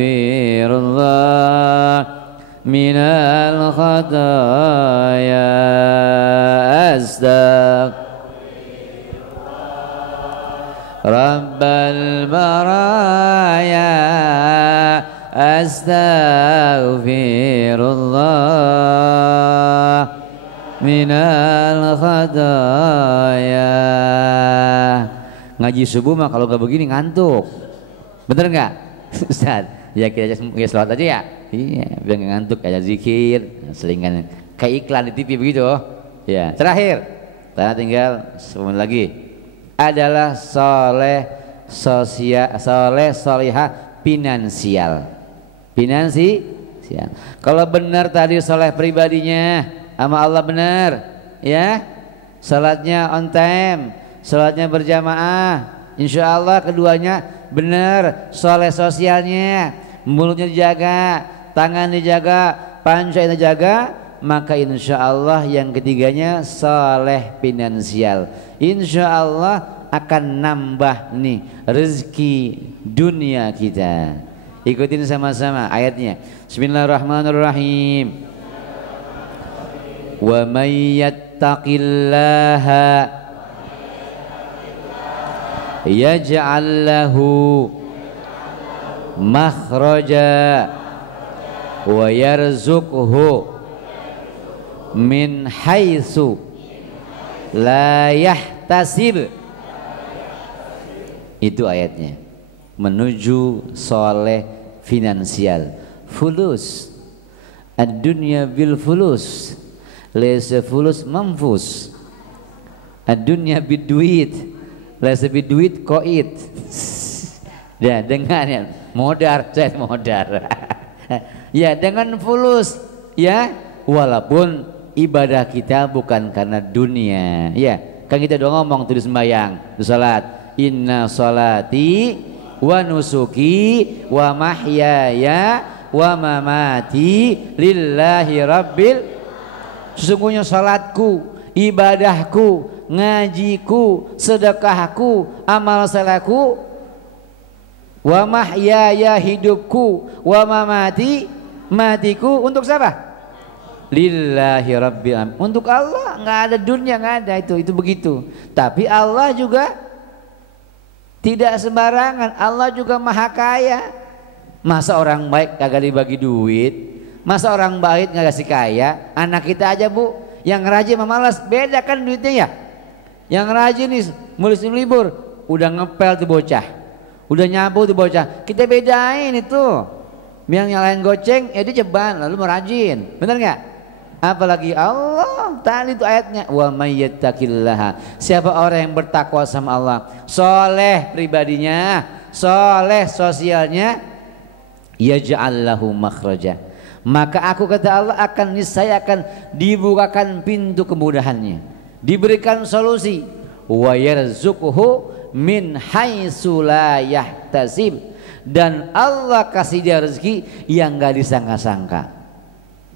الله من الخطايا رب البرايا أستغفر الله من الخطايا. Ngaji subuh mah kalau gak begini ngantuk, bener nggak Ustaz? Ya kita aja sholat aja ya. Iya, biar gak ngantuk, aja zikir, selingan kayak iklan di TV begitu. Ya, terakhir, karena tinggal sebentar lagi adalah soleh sosial, soleh solihah finansial. Kalau benar tadi soleh pribadinya sama Allah benar, ya, salatnya on time, salatnya berjamaah, insya Allah keduanya benar. Soleh sosialnya, mulutnya dijaga, tangan dijaga, panca dijaga, maka insya Allah yang ketiganya soleh finansial. Insya Allah akan nambah nih rezeki dunia kita. Ikutin sama-sama ayatnya. Bismillahirrahmanirrahim. Wa may yattaqillaha yaj'al lahu makhraja wa yarzuqhu min haitsu la yahtasib. Itu ayatnya, menuju soleh finansial. Fulus ad-dunya bil fulus laysa fulus manfus. Ad-dunya bid duit laysa bid duit koit. Ya, dengan ya modar, saya modar. Ya, dengan fulus, ya, walaupun ibadah kita bukan karena dunia, ya, kan kita udah ngomong tuh di sembahyang, di salat, inna salati wa nusuki wa mahyaya wa mamati lillahi rabbil. Sesungguhnya salatku, ibadahku, ngajiku, sedekahku, amal salahku, wa mahyaya hidupku, wa mamati matiku untuk siapa? Lillahi rabbil alamin. Untuk Allah, nggak ada dunia, nggak ada itu begitu. Tapi Allah juga tidak sembarangan, Allah juga maha kaya. Masa orang baik kagak dibagi duit? Masa orang baik nggak kasih kaya? Anak kita aja bu, yang rajin sama malas beda kan duitnya ya. Yang rajin nih musim libur udah ngepel tuh bocah, udah nyabu tuh bocah. Kita bedain itu. Yang nyalain goceng, dia ceban lalu mau rajin, bener nggak? Apalagi Allah tadi itu ayatnya, wa may yattaqillaha, siapa orang yang bertakwa sama Allah, soleh pribadinya, soleh sosialnya, yaj'al lahu makhraja, maka aku kata Allah akan niscaya akan dibukakan pintu kemudahannya, diberikan solusi, wa yarzuquhu min haitsu la yahtasib, dan Allah kasih dia rezeki yang gak disangka-sangka.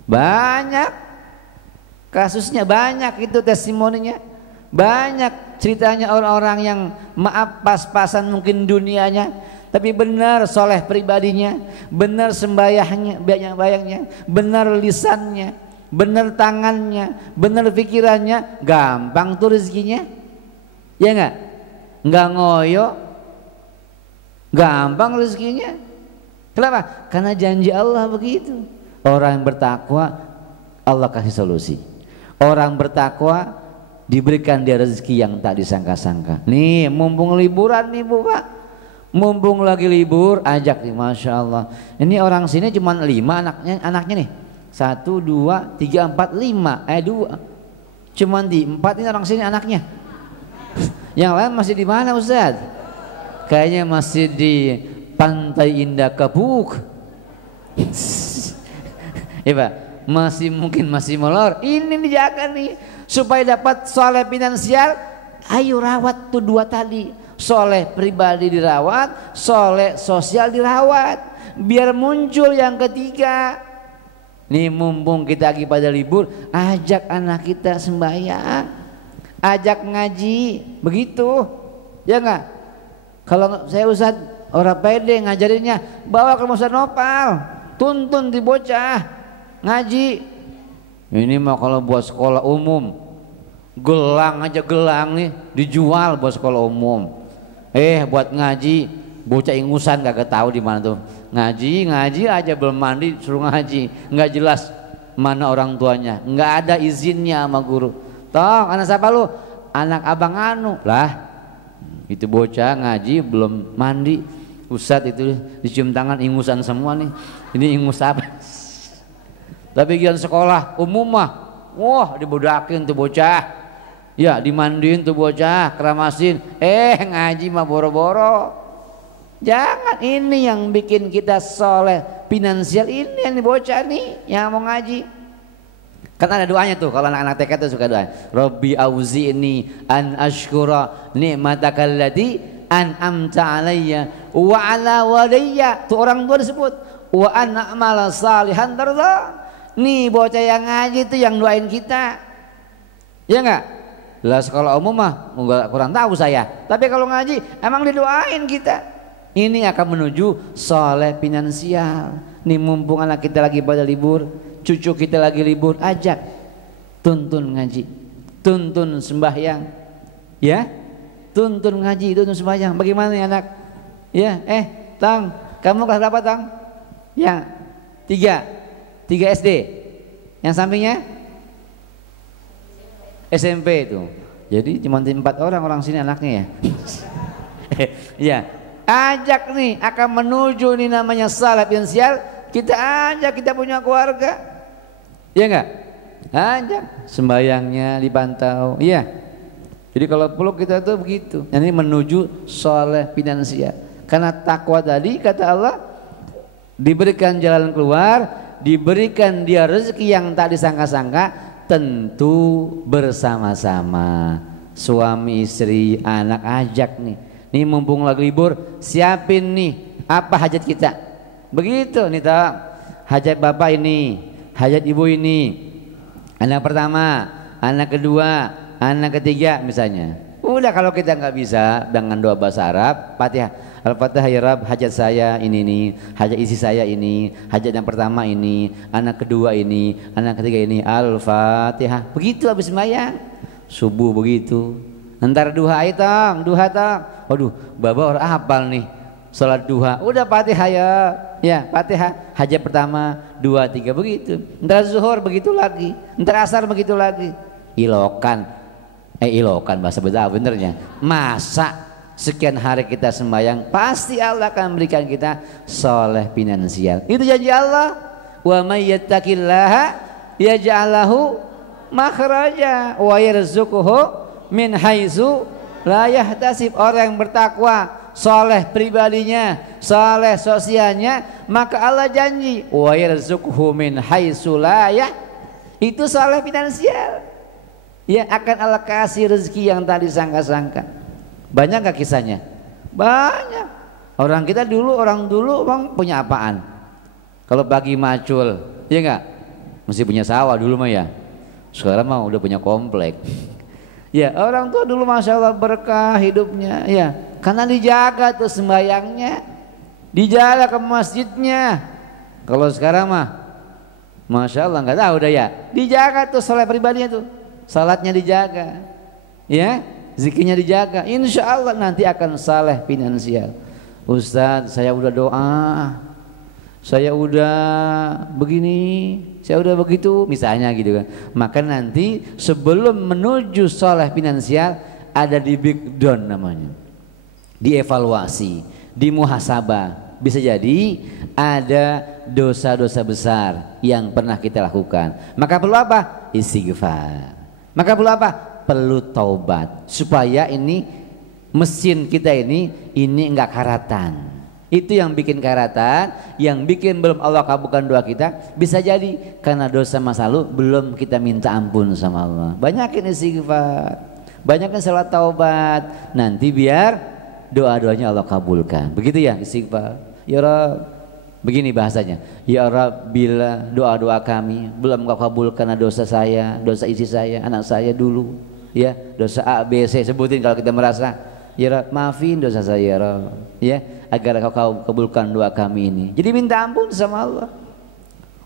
Banyak kasusnya, banyak itu testimoninya, banyak ceritanya orang-orang yang maaf pas-pasan mungkin dunianya, tapi benar soleh pribadinya, benar sembayahnya, bayangnya, benar lisannya, benar tangannya, benar pikirannya, gampang tuh rezekinya, ya nggak ngoyo, gampang rezekinya. Kenapa? Karena janji Allah begitu. Orang yang bertakwa Allah kasih solusi. Orang bertakwa diberikan dia rezeki yang tak disangka-sangka. Nih mumpung liburan nih bu pak, mumpung lagi libur ajak nih, masya Allah. Ini orang sini cuma 5 anaknya nih, 1, 2, 3, 4, 5, 2, cuman di 4 ini orang sini anaknya. Yang lain masih di mana Ustaz? Kayaknya masih di Pantai Indah Kapuk. Ya Pak, mungkin masih molor. Ini dijaga nih supaya dapat soleh finansial. Ayo rawat tuh 2 tadi. Soleh pribadi dirawat, soleh sosial dirawat, biar muncul yang ketiga. Nih mumpung kita lagi pada libur, ajak anak kita sembahyang, ajak ngaji, begitu ya nggak? Kalau saya Ustaz orang pede ngajarinnya, bawa ke Ustaz Nopal, tuntun di bocah ngaji. Ini mah kalau buat sekolah umum, gelang aja gelang nih dijual buat sekolah umum. Buat ngaji bocah ingusan kagak tahu di mana tuh. Ngaji aja belum mandi suruh ngaji, nggak jelas mana orang tuanya, nggak ada izinnya sama guru. Toh anak siapa lu? Anak abang Anu lah. Itu bocah ngaji belum mandi, Ustadz itu dicium tangan ingusan semua nih. Ini ingus apa? Tapi gian sekolah umum mah, wah dibodakin tuh bocah, ya dimandiin tuh bocah, keramasin. Ngaji mah boro-boro. Jangan, ini yang bikin kita soleh finansial, ini yang bocah nih yang mau ngaji. Kan ada doanya tuh kalau anak-anak TK tuh suka doa, Rabbi auzi'ni an ashkura ni'mataka allati an'amta alayya wa ala waliyya. Tuh orang tua disebut, wa an a'mala salihan tarda. Nih bocah yang ngaji tuh yang doain kita, ya enggak? Lah sekolah umum mah enggak, kurang tahu saya, tapi kalau ngaji emang didoain kita. Ini akan menuju soleh finansial. Nih mumpung anak kita lagi pada libur, cucu kita lagi libur, ajak tuntun ngaji, tuntun sembahyang, ya, tuntun ngaji, tuntun sembahyang. Bagaimana nih anak? Ya, Tang, kamu kelas berapa Tang? Ya, 3 SD. Yang sampingnya SMP itu. Jadi cuma 4 orang sini anaknya ya. Ya, ajak nih akan menuju ini namanya saleh finansial. Kita ajak, kita punya keluarga, ya enggak? Ajak sembayangnya dipantau, iya. Jadi kalau peluk kita tuh begitu. Ini menuju soleh finansial. Karena takwa tadi kata Allah diberikan jalan keluar, diberikan dia rezeki yang tak disangka-sangka, tentu bersama-sama suami istri anak ajak nih. Nih mumpung lagi libur, siapin nih apa hajat kita. Begitu nih toh, hajat bapak ini, hajat ibu ini, anak pertama, anak kedua, anak ketiga misalnya. Udah kalau kita nggak bisa dengan doa bahasa Arab, Fatihah, Al-Fatihah ya Rabb, hajat saya ini nih, hajat isi saya ini, hajat yang pertama ini, anak kedua ini, anak ketiga ini, Al-Fatihah. Begitu habis sembahyang, subuh begitu. Ntar duha tong. Waduh, baba orang hafal nih, salat duha. Udah Fatihah ya. Ya, Fatihah, hajat pertama, 2, 3 begitu. Ntar zuhur begitu lagi, ntar asar begitu lagi. Ilokan bahasa Betawi benernya. Masa sekian hari kita sembahyang, pasti Allah akan memberikan kita soleh finansial. Itu janji Allah. Wa may yattaqillaha yaj'al lahu makhraja wa yarzuquhu min haitsu la yahtasib. Orang yang bertakwa, soleh pribadinya, soleh sosialnya, maka Allah janji wa yarzuquhu min haitsu la yahtasib. Itu soleh finansial. Ya, akan Allah kasih rezeki yang tak disangka-sangka. Banyak gak kisahnya? Banyak. Orang dulu punya apaan? Kalau pagi macul, ya enggak? Mesti punya sawah dulu mah ya. Sekarang mah udah punya komplek. Ya, orang tua dulu masya Allah berkah hidupnya, ya. Karena dijaga tuh sembayangnya, dijaga ke masjidnya. Kalau sekarang mah, masya Allah nggak tahu udah ya. Dijaga tuh salat pribadinya tuh, salatnya dijaga, ya. Zikirnya dijaga, insya Allah nanti akan saleh finansial. Ustadz, saya udah doa, saya udah begini, saya udah begitu, misalnya gitu kan. Maka nanti sebelum menuju saleh finansial ada di breakdown namanya, dievaluasi, dimuhasabah. Bisa jadi ada dosa-dosa besar yang pernah kita lakukan. Maka perlu apa? Istighfar. Maka perlu apa? Perlu taubat supaya ini mesin kita ini enggak karatan. Itu yang bikin karatan, yang bikin belum Allah kabulkan doa kita, bisa jadi karena dosa masa lalu belum kita minta ampun sama Allah. Banyakin istighfar, banyakin salat taubat, nanti biar doa-doanya Allah kabulkan. Begitu ya, istighfar. Ya Rabb, begini bahasanya, ya Rabb, bila doa-doa kami belum Kau kabulkan karena dosa saya, dosa istri saya, anak saya dulu, ya, dosa A, B, C, sebutin kalau kita merasa, ya Rabb, maafin dosa saya ya Rabb, ya, agar Kau kabulkan doa kami ini. Jadi minta ampun sama Allah.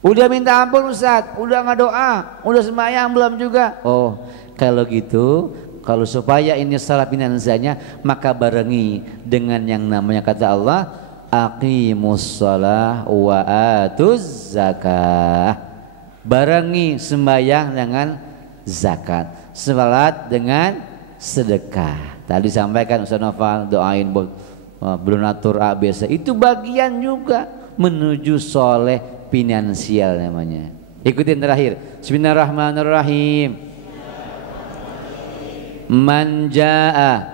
Udah minta ampun Ustaz, udah nggak doa, udah sembahyang belum juga. Oh, kalau gitu, kalau supaya ini salah finansialnya, maka barengi dengan yang namanya kata Allah, aqimus shalah wa atuz zakah. Barengi sembahyang dengan zakat, salat dengan sedekah. Tadi sampaikan Ustaz Noval, doain belum atur ABC, itu bagian juga menuju soleh finansial namanya. Ikutin terakhir, bismillahirrahmanirrahim. Man jaa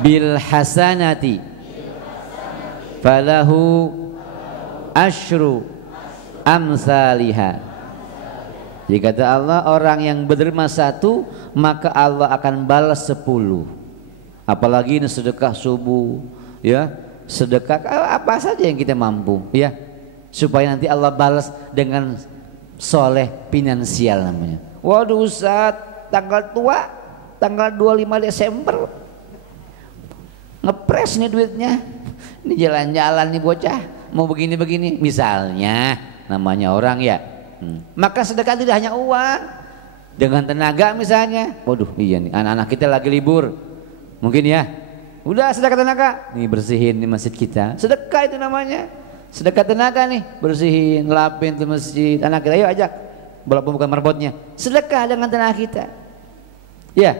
bil hasanati falahu asyru amsalihah. Jadi kata Allah, orang yang berderma 1 maka Allah akan balas 10. Apalagi ini sedekah subuh, ya, sedekah apa saja yang kita mampu, ya, supaya nanti Allah balas dengan soleh finansial namanya. Waduh Ustaz, tanggal tua, tanggal 25 Desember ngepres nih duitnya, ini jalan-jalan nih bocah, mau begini-begini misalnya, namanya orang ya. Maka sedekah tidak hanya uang, dengan tenaga misalnya. Waduh iya nih, anak-anak kita lagi libur, mungkin ya, udah sedekah tenaga nih, bersihin di masjid kita, sedekah itu namanya, sedekah tenaga nih, bersihin, lapin tuh masjid, anak kita, ayo ajak, walaupun bukan marbotnya, sedekah dengan tenaga kita. Ya,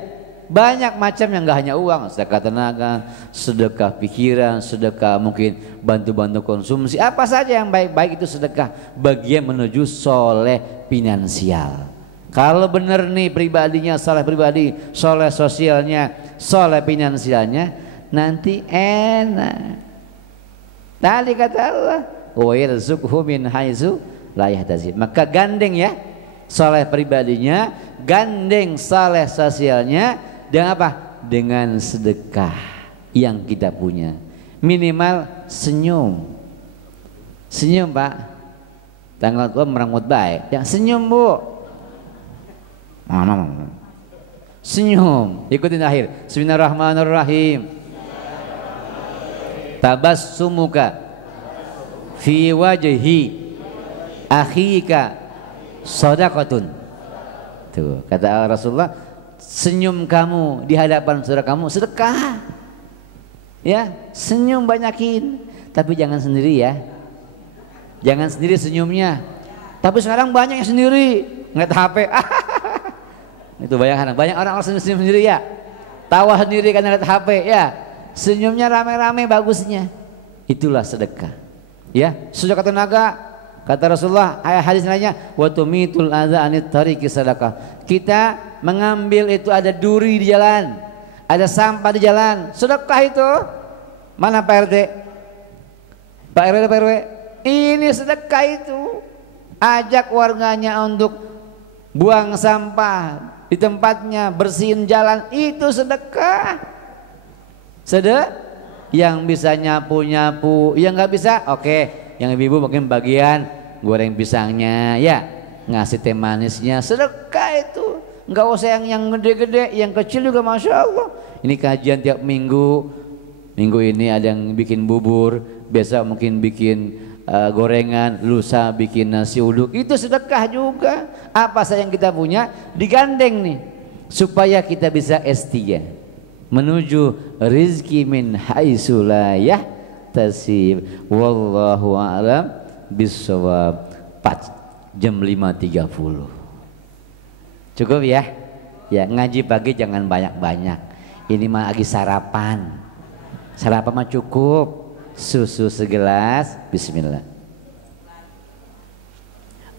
banyak macam yang gak hanya uang, sedekah tenaga, sedekah pikiran, sedekah mungkin bantu-bantu konsumsi, apa saja yang baik-baik itu sedekah, bagian menuju soleh finansial. Kalau benar nih pribadinya soleh pribadi, soleh sosialnya, soleh finansialnya, nanti enak. Tadi kata Allah, wa yarzuqhu min haitsu la yahtasib. Maka gandeng ya, soleh pribadinya, gandeng soleh sosialnya dengan apa? Dengan sedekah yang kita punya. Minimal senyum. Senyum Pak. Tanggal tua merangut baik. Yang senyum Bu. Senyum. Ikutin akhir. Bismillahirrahmanirrahim. Tabassumuka fi wajhi akhika shadaqatun. Tuh, kata Rasulullah, senyum kamu di hadapan saudara kamu sedekah. Ya, senyum banyakin, tapi jangan sendiri ya. Jangan sendiri senyumnya. Tapi sekarang banyak yang sendiri ngeliat HP. Itu bayangkan, banyak orang senyum sendiri ya. Tawa sendiri karena ngeliat HP ya. Senyumnya rame-rame bagusnya. Itulah sedekah. Ya, sedekah tenaga. Kata Rasulullah, ayat hadis lainnya, wa tumitul adza anit tariqi sedekah. Kita mengambil itu ada duri di jalan, ada sampah di jalan, sedekah itu. Mana Pak RT? Pak RW, Pak RW, ini sedekah itu. Ajak warganya untuk buang sampah di tempatnya, bersihin jalan, itu sedekah. Yang bisa nyapu-nyapu, yang nggak bisa, oke. Yang ibu-ibu mungkin bagian goreng pisangnya, ya, ngasih teh manisnya, sedekah itu. Nggak usah yang gede-gede, yang kecil juga masya Allah. Ini kajian tiap minggu. Minggu ini ada yang bikin bubur, besok mungkin bikin gorengan, lusa bikin nasi uduk. Itu sedekah juga. Apa saja yang kita punya digandeng nih, supaya kita bisa S3 menuju rizki min haitsu la yahtasib. Wallahu a'lam bissawab. 4:05.30. Cukup ya? Ya, ngaji pagi jangan banyak-banyak. Ini mah lagi sarapan. Sarapan mah cukup. Susu segelas, bismillah.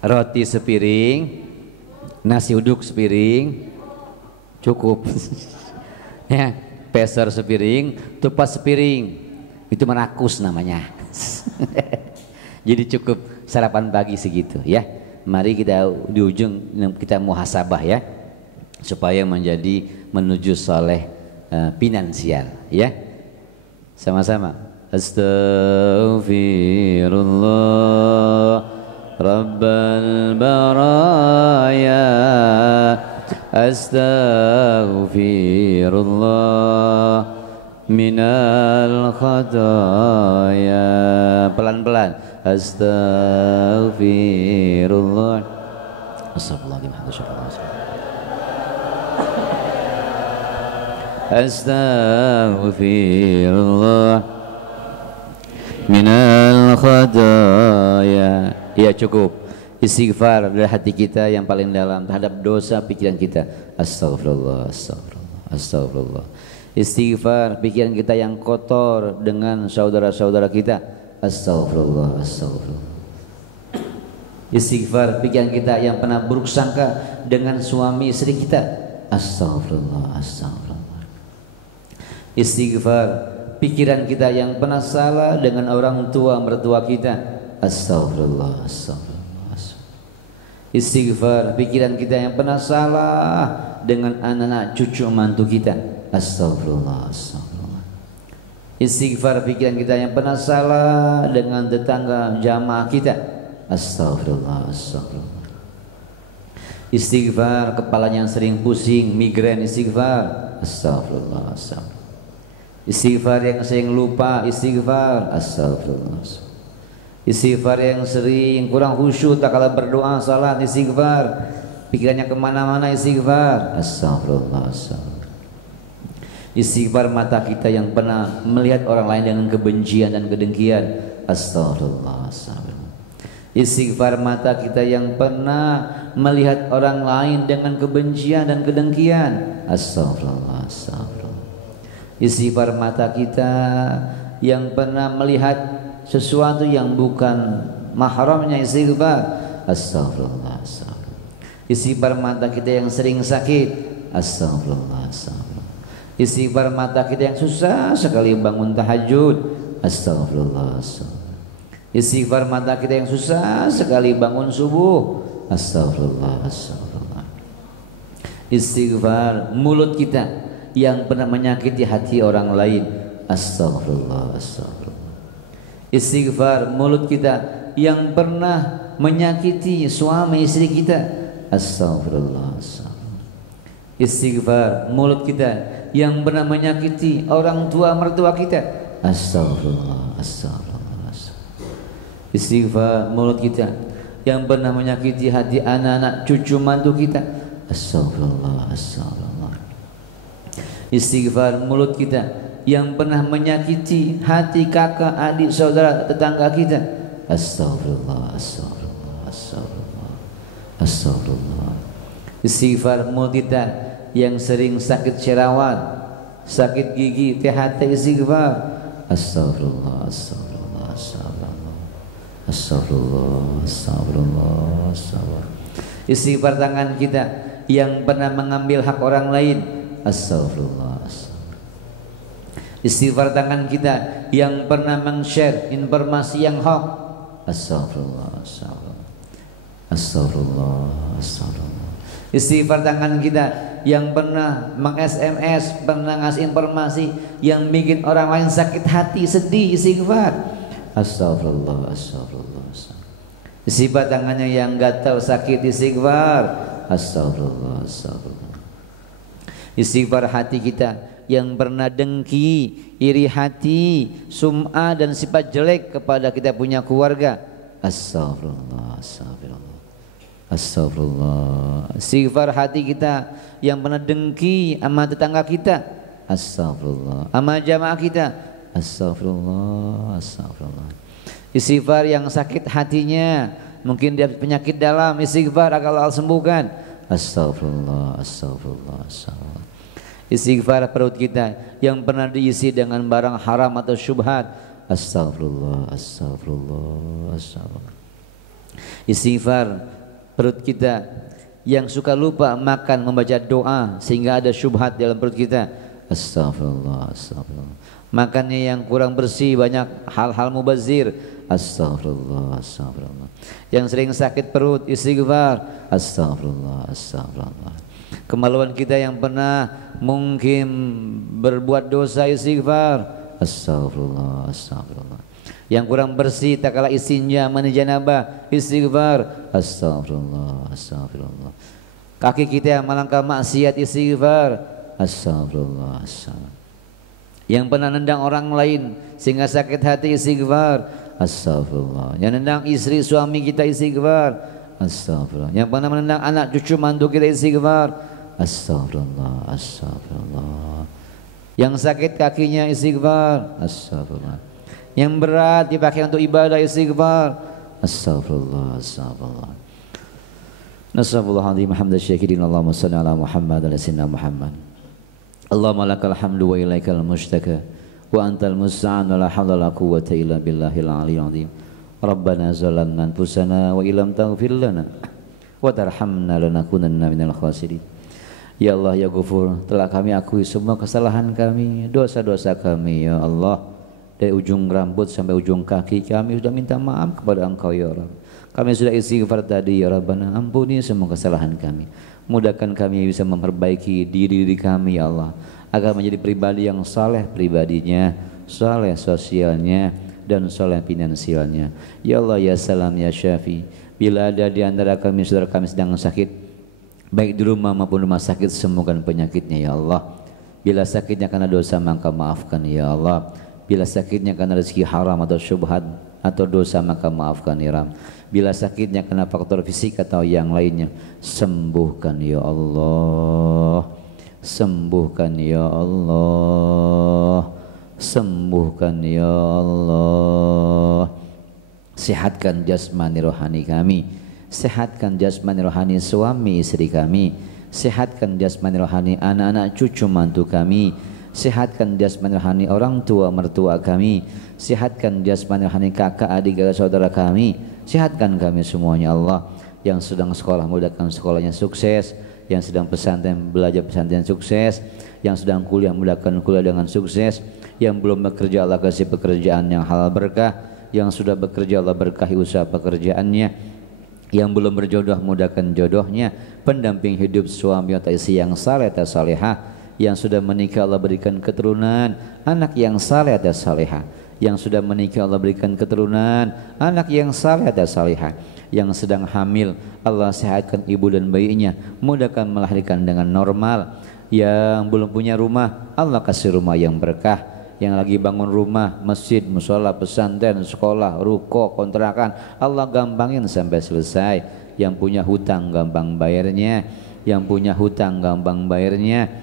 Roti sepiring, nasi uduk sepiring, cukup. Ya, peser sepiring, tupat sepiring. Itu merakus namanya. Jadi cukup sarapan pagi segitu ya. Mari kita di ujung kita muhasabah ya, supaya menjadi menuju soleh finansial ya. Sama-sama. Astaghfirullah Rabbal baraya, astaghfirullah minal khataya. Pelan-pelan. Astaghfirullah. Astaghfirullah minal khataya. Ya cukup. Istighfar dari hati kita yang paling dalam terhadap dosa pikiran kita. Astagfirullah, astagfirullah, astagfirullah. Istighfar pikiran kita yang kotor dengan saudara-saudara kita. Astagfirullah, astagfirullah. Istighfar pikiran kita yang pernah buruk sangka dengan suami istri kita. Astagfirullah, astagfirullah. Istighfar pikiran kita yang pernah salah dengan orang tua mertua kita. Astagfirullah, astagfirullah, astagfirullah. Istighfar pikiran kita yang pernah salah dengan anak-anak cucu mantu kita. Astagfirullah, astagfirullah. Istighfar pikiran kita yang pernah salah dengan tetangga jamaah kita. Astagfirullah, astagfirullah. Istighfar kepalanya yang sering pusing, migrain, istighfar. Astagfirullah, astagfirullah. Istighfar yang sering lupa, istighfar. Astagfirullah. Istighfar yang sering kurang khusyuk tak kala berdoa salat, istighfar. Pikirannya kemana-mana, istighfar. Astagfirullah, astagfirullah. Istighfar mata kita yang pernah melihat orang lain dengan kebencian dan kedengkian. Astagfirullah, astagfirullah. Istighfar mata kita yang pernah melihat orang lain dengan kebencian dan kedengkian. Astagfirullah, astagfirullah. Istighfar mata kita yang pernah melihat sesuatu yang bukan mahramnya, istighfar. Astagfirullah, astagfirullah. Istighfar mata kita yang sering sakit. Astagfirullah, astagfirullah. Istighfar mata kita yang susah sekali bangun tahajud. Astagfirullah, astagfirullah. Istighfar mata kita yang susah sekali bangun subuh. Astagfirullah, astagfirullah. Istighfar mulut kita yang pernah menyakiti hati orang lain. Astagfirullah, astagfirullah. Istighfar mulut kita yang pernah menyakiti suami istri kita. Astagfirullah, astagfirullah. Istighfar mulut kita yang pernah menyakiti orang tua mertua kita. Astagfirullah, astagfirullah, astagfirullah. Istighfar mulut kita yang pernah menyakiti hati anak-anak cucu mantu kita. Astagfirullah, astagfirullah. Istighfar mulut kita yang pernah menyakiti hati kakak, adik, saudara, tetangga kita. Astagfirullah, astagfirullah, astagfirullah, astagfirullah. Istighfar multita yang sering sakit syarawan, sakit gigi, THT istighfar. Astagfirullah, astagfirullah, astagfirullah, astagfirullah, astagfirullah, astagfirullah. Istighfar tangan kita yang pernah mengambil hak orang lain. Astagfirullah, astagfirullah. Istighfar tangan kita yang pernah men-share informasi yang hoax. Astagfirullah, astagfirullah, astagfirullah, astagfirullah. Istighfar tangan kita yang pernah meng-SMS, pernah ngasih informasi yang bikin orang lain sakit hati, sedih. Istighfar. Astagfirullah, astagfirullah, astagfirullah. Istighfar tangannya yang gatal sakit. Istighfar. Astagfirullah, astagfirullah. Istighfar hati kita yang pernah dengki, iri hati, sum'ah dan sifat jelek kepada kita punya keluarga. Astagfirullah, astagfirullah, astagfirullah. Istighfar hati kita yang pernah dengki sama tetangga kita. Astagfirullah. Sama jamaah kita. Astagfirullah, astagfirullah. Istighfar yang sakit hatinya, mungkin dia penyakit dalam. Istighfar agar Allah sembuhkan. Astagfirullah, astagfirullah, astagfirullah. Istighfar perut kita yang pernah diisi dengan barang haram atau syubhat. Astagfirullah, astagfirullah, astagfirullah. Istighfar perut kita yang suka lupa makan, membaca doa sehingga ada syubhat dalam perut kita. Astagfirullah, astagfirullah. Makannya yang kurang bersih, banyak hal-hal mubazir. Astagfirullah, astagfirullah. Yang sering sakit perut, istighfar. Astagfirullah, astagfirullah. Kemaluan kita yang pernah mungkin berbuat dosa, istighfar. Astagfirullah, astagfirullah. Yang kurang bersih tak kala istinja, mandi janabah, istighfar. Astagfirullah, astagfirullah. Kaki kita yang melangkah maksiat, istighfar. Astagfirullah, astagfirullah. Yang pernah nendang orang lain sehingga sakit hati, istighfar. Astagfirullah. Yang nendang istri suami kita, istighfar. Astagfirullah. Yang pernah menendang anak cucu mantu kita, istighfar. Astagfirullah, astagfirullah. Yang sakit kakinya, istighfar. Astagfirullah. Yang berat dipakai untuk ibadah, istighfar. Astagfirullah, astagfirullah. Nasallallahu hamdan syakirin. Allahumma salli ala Muhammad ala sayyidina Muhammad. Allahumma lakal hamdu wa ilaikal mushtaka wa antal musta'an wa la hawla wa la quwwata illa billahil aliyyil azim. Rabbana zalamna anfusana wa illam taghfir lana wa tarhamna lanakunanna minal khasirin. Ya Allah, ya Ghafur, telah kami akui semua kesalahan kami, dosa-dosa kami ya Allah. Dari ujung rambut sampai ujung kaki kami sudah minta maaf kepada Engkau ya Allah. Kami sudah istighfar tadi ya Rabbana, ampuni semua kesalahan kami. Mudahkan kami bisa memperbaiki diri kami ya Allah, agar menjadi pribadi yang saleh pribadinya, saleh sosialnya, dan saleh finansialnya. Ya Allah ya Salam ya Syafi, bila ada di antara kami saudara kami sedang sakit, baik di rumah maupun rumah sakit, sembuhkan penyakitnya ya Allah. Bila sakitnya karena dosa, maka maafkan ya Allah. Bila sakitnya karena rezeki haram atau syubhat atau dosa, maka maafkan ya Rabb. Bila sakitnya karena faktor fisik atau yang lainnya, sembuhkan ya Allah. Sembuhkan ya Allah. Sembuhkan ya Allah. Sehatkan jasmani rohani kami, sehatkan jasmani rohani suami istri kami, sehatkan jasmani rohani anak-anak cucu mantu kami, sehatkan jasmani rohani orang tua mertua kami, sehatkan jasmani rohani kakak adik saudara kami, sehatkan kami semuanya Allah. Yang sedang sekolah, mudahkan sekolahnya sukses. Yang sedang pesantren, belajar pesantren sukses. Yang sedang kuliah, mudahkan kuliah dengan sukses. Yang belum bekerja, Allah kasih pekerjaan yang halal berkah. Yang sudah bekerja, Allah berkahi usaha pekerjaannya. Yang belum berjodoh, mudahkan jodohnya. Pendamping hidup suami atau istri yang saleh atau salehah. Yang sudah menikah, Allah berikan keturunan anak yang saleh atau salehah. Yang sudah menikah, Allah berikan keturunan anak yang saleh atau salehah. Yang sedang hamil, Allah sehatkan ibu dan bayinya, mudahkan melahirkan dengan normal. Yang belum punya rumah, Allah kasih rumah yang berkah. Yang lagi bangun rumah, masjid, musola, pesantren, sekolah, ruko, kontrakan, Allah gampangin sampai selesai. Yang punya hutang gampang bayarnya, yang punya hutang gampang bayarnya,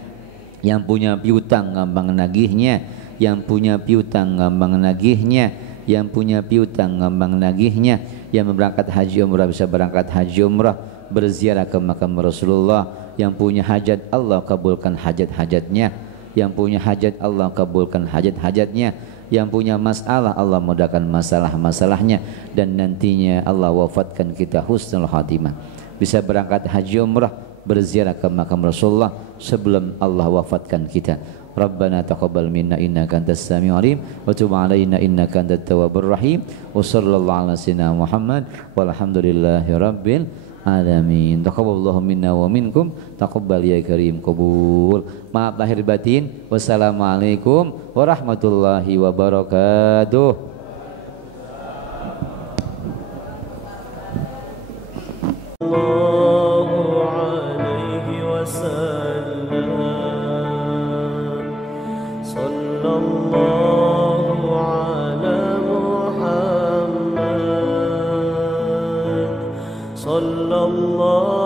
yang punya piutang gampang nagihnya, yang punya piutang gampang nagihnya, yang punya piutang ngambang nagihnya, yang berangkat haji umrah bisa berangkat haji umrah, berziarah ke makam Rasulullah, yang punya hajat Allah kabulkan hajat-hajatnya, yang punya hajat Allah kabulkan hajat-hajatnya, yang punya masalah Allah mudahkan masalah-masalahnya, dan nantinya Allah wafatkan kita husnul khatimah, bisa berangkat haji umrah, berziarah ke makam Rasulullah sebelum Allah wafatkan kita. Rabbana taqabbal minna innaka antas samiul alim wa tub alaina innaka antat tawwabur rahim wa sallallahu ala sayyidina Muhammad walhamdulillahi rabbil alamin. Taqabbalallahu minna wa minkum taqabbal ya karim qabul. Maaf lahir batin. Wassalamualaikum warahmatullahi wabarakatuh. صلى الله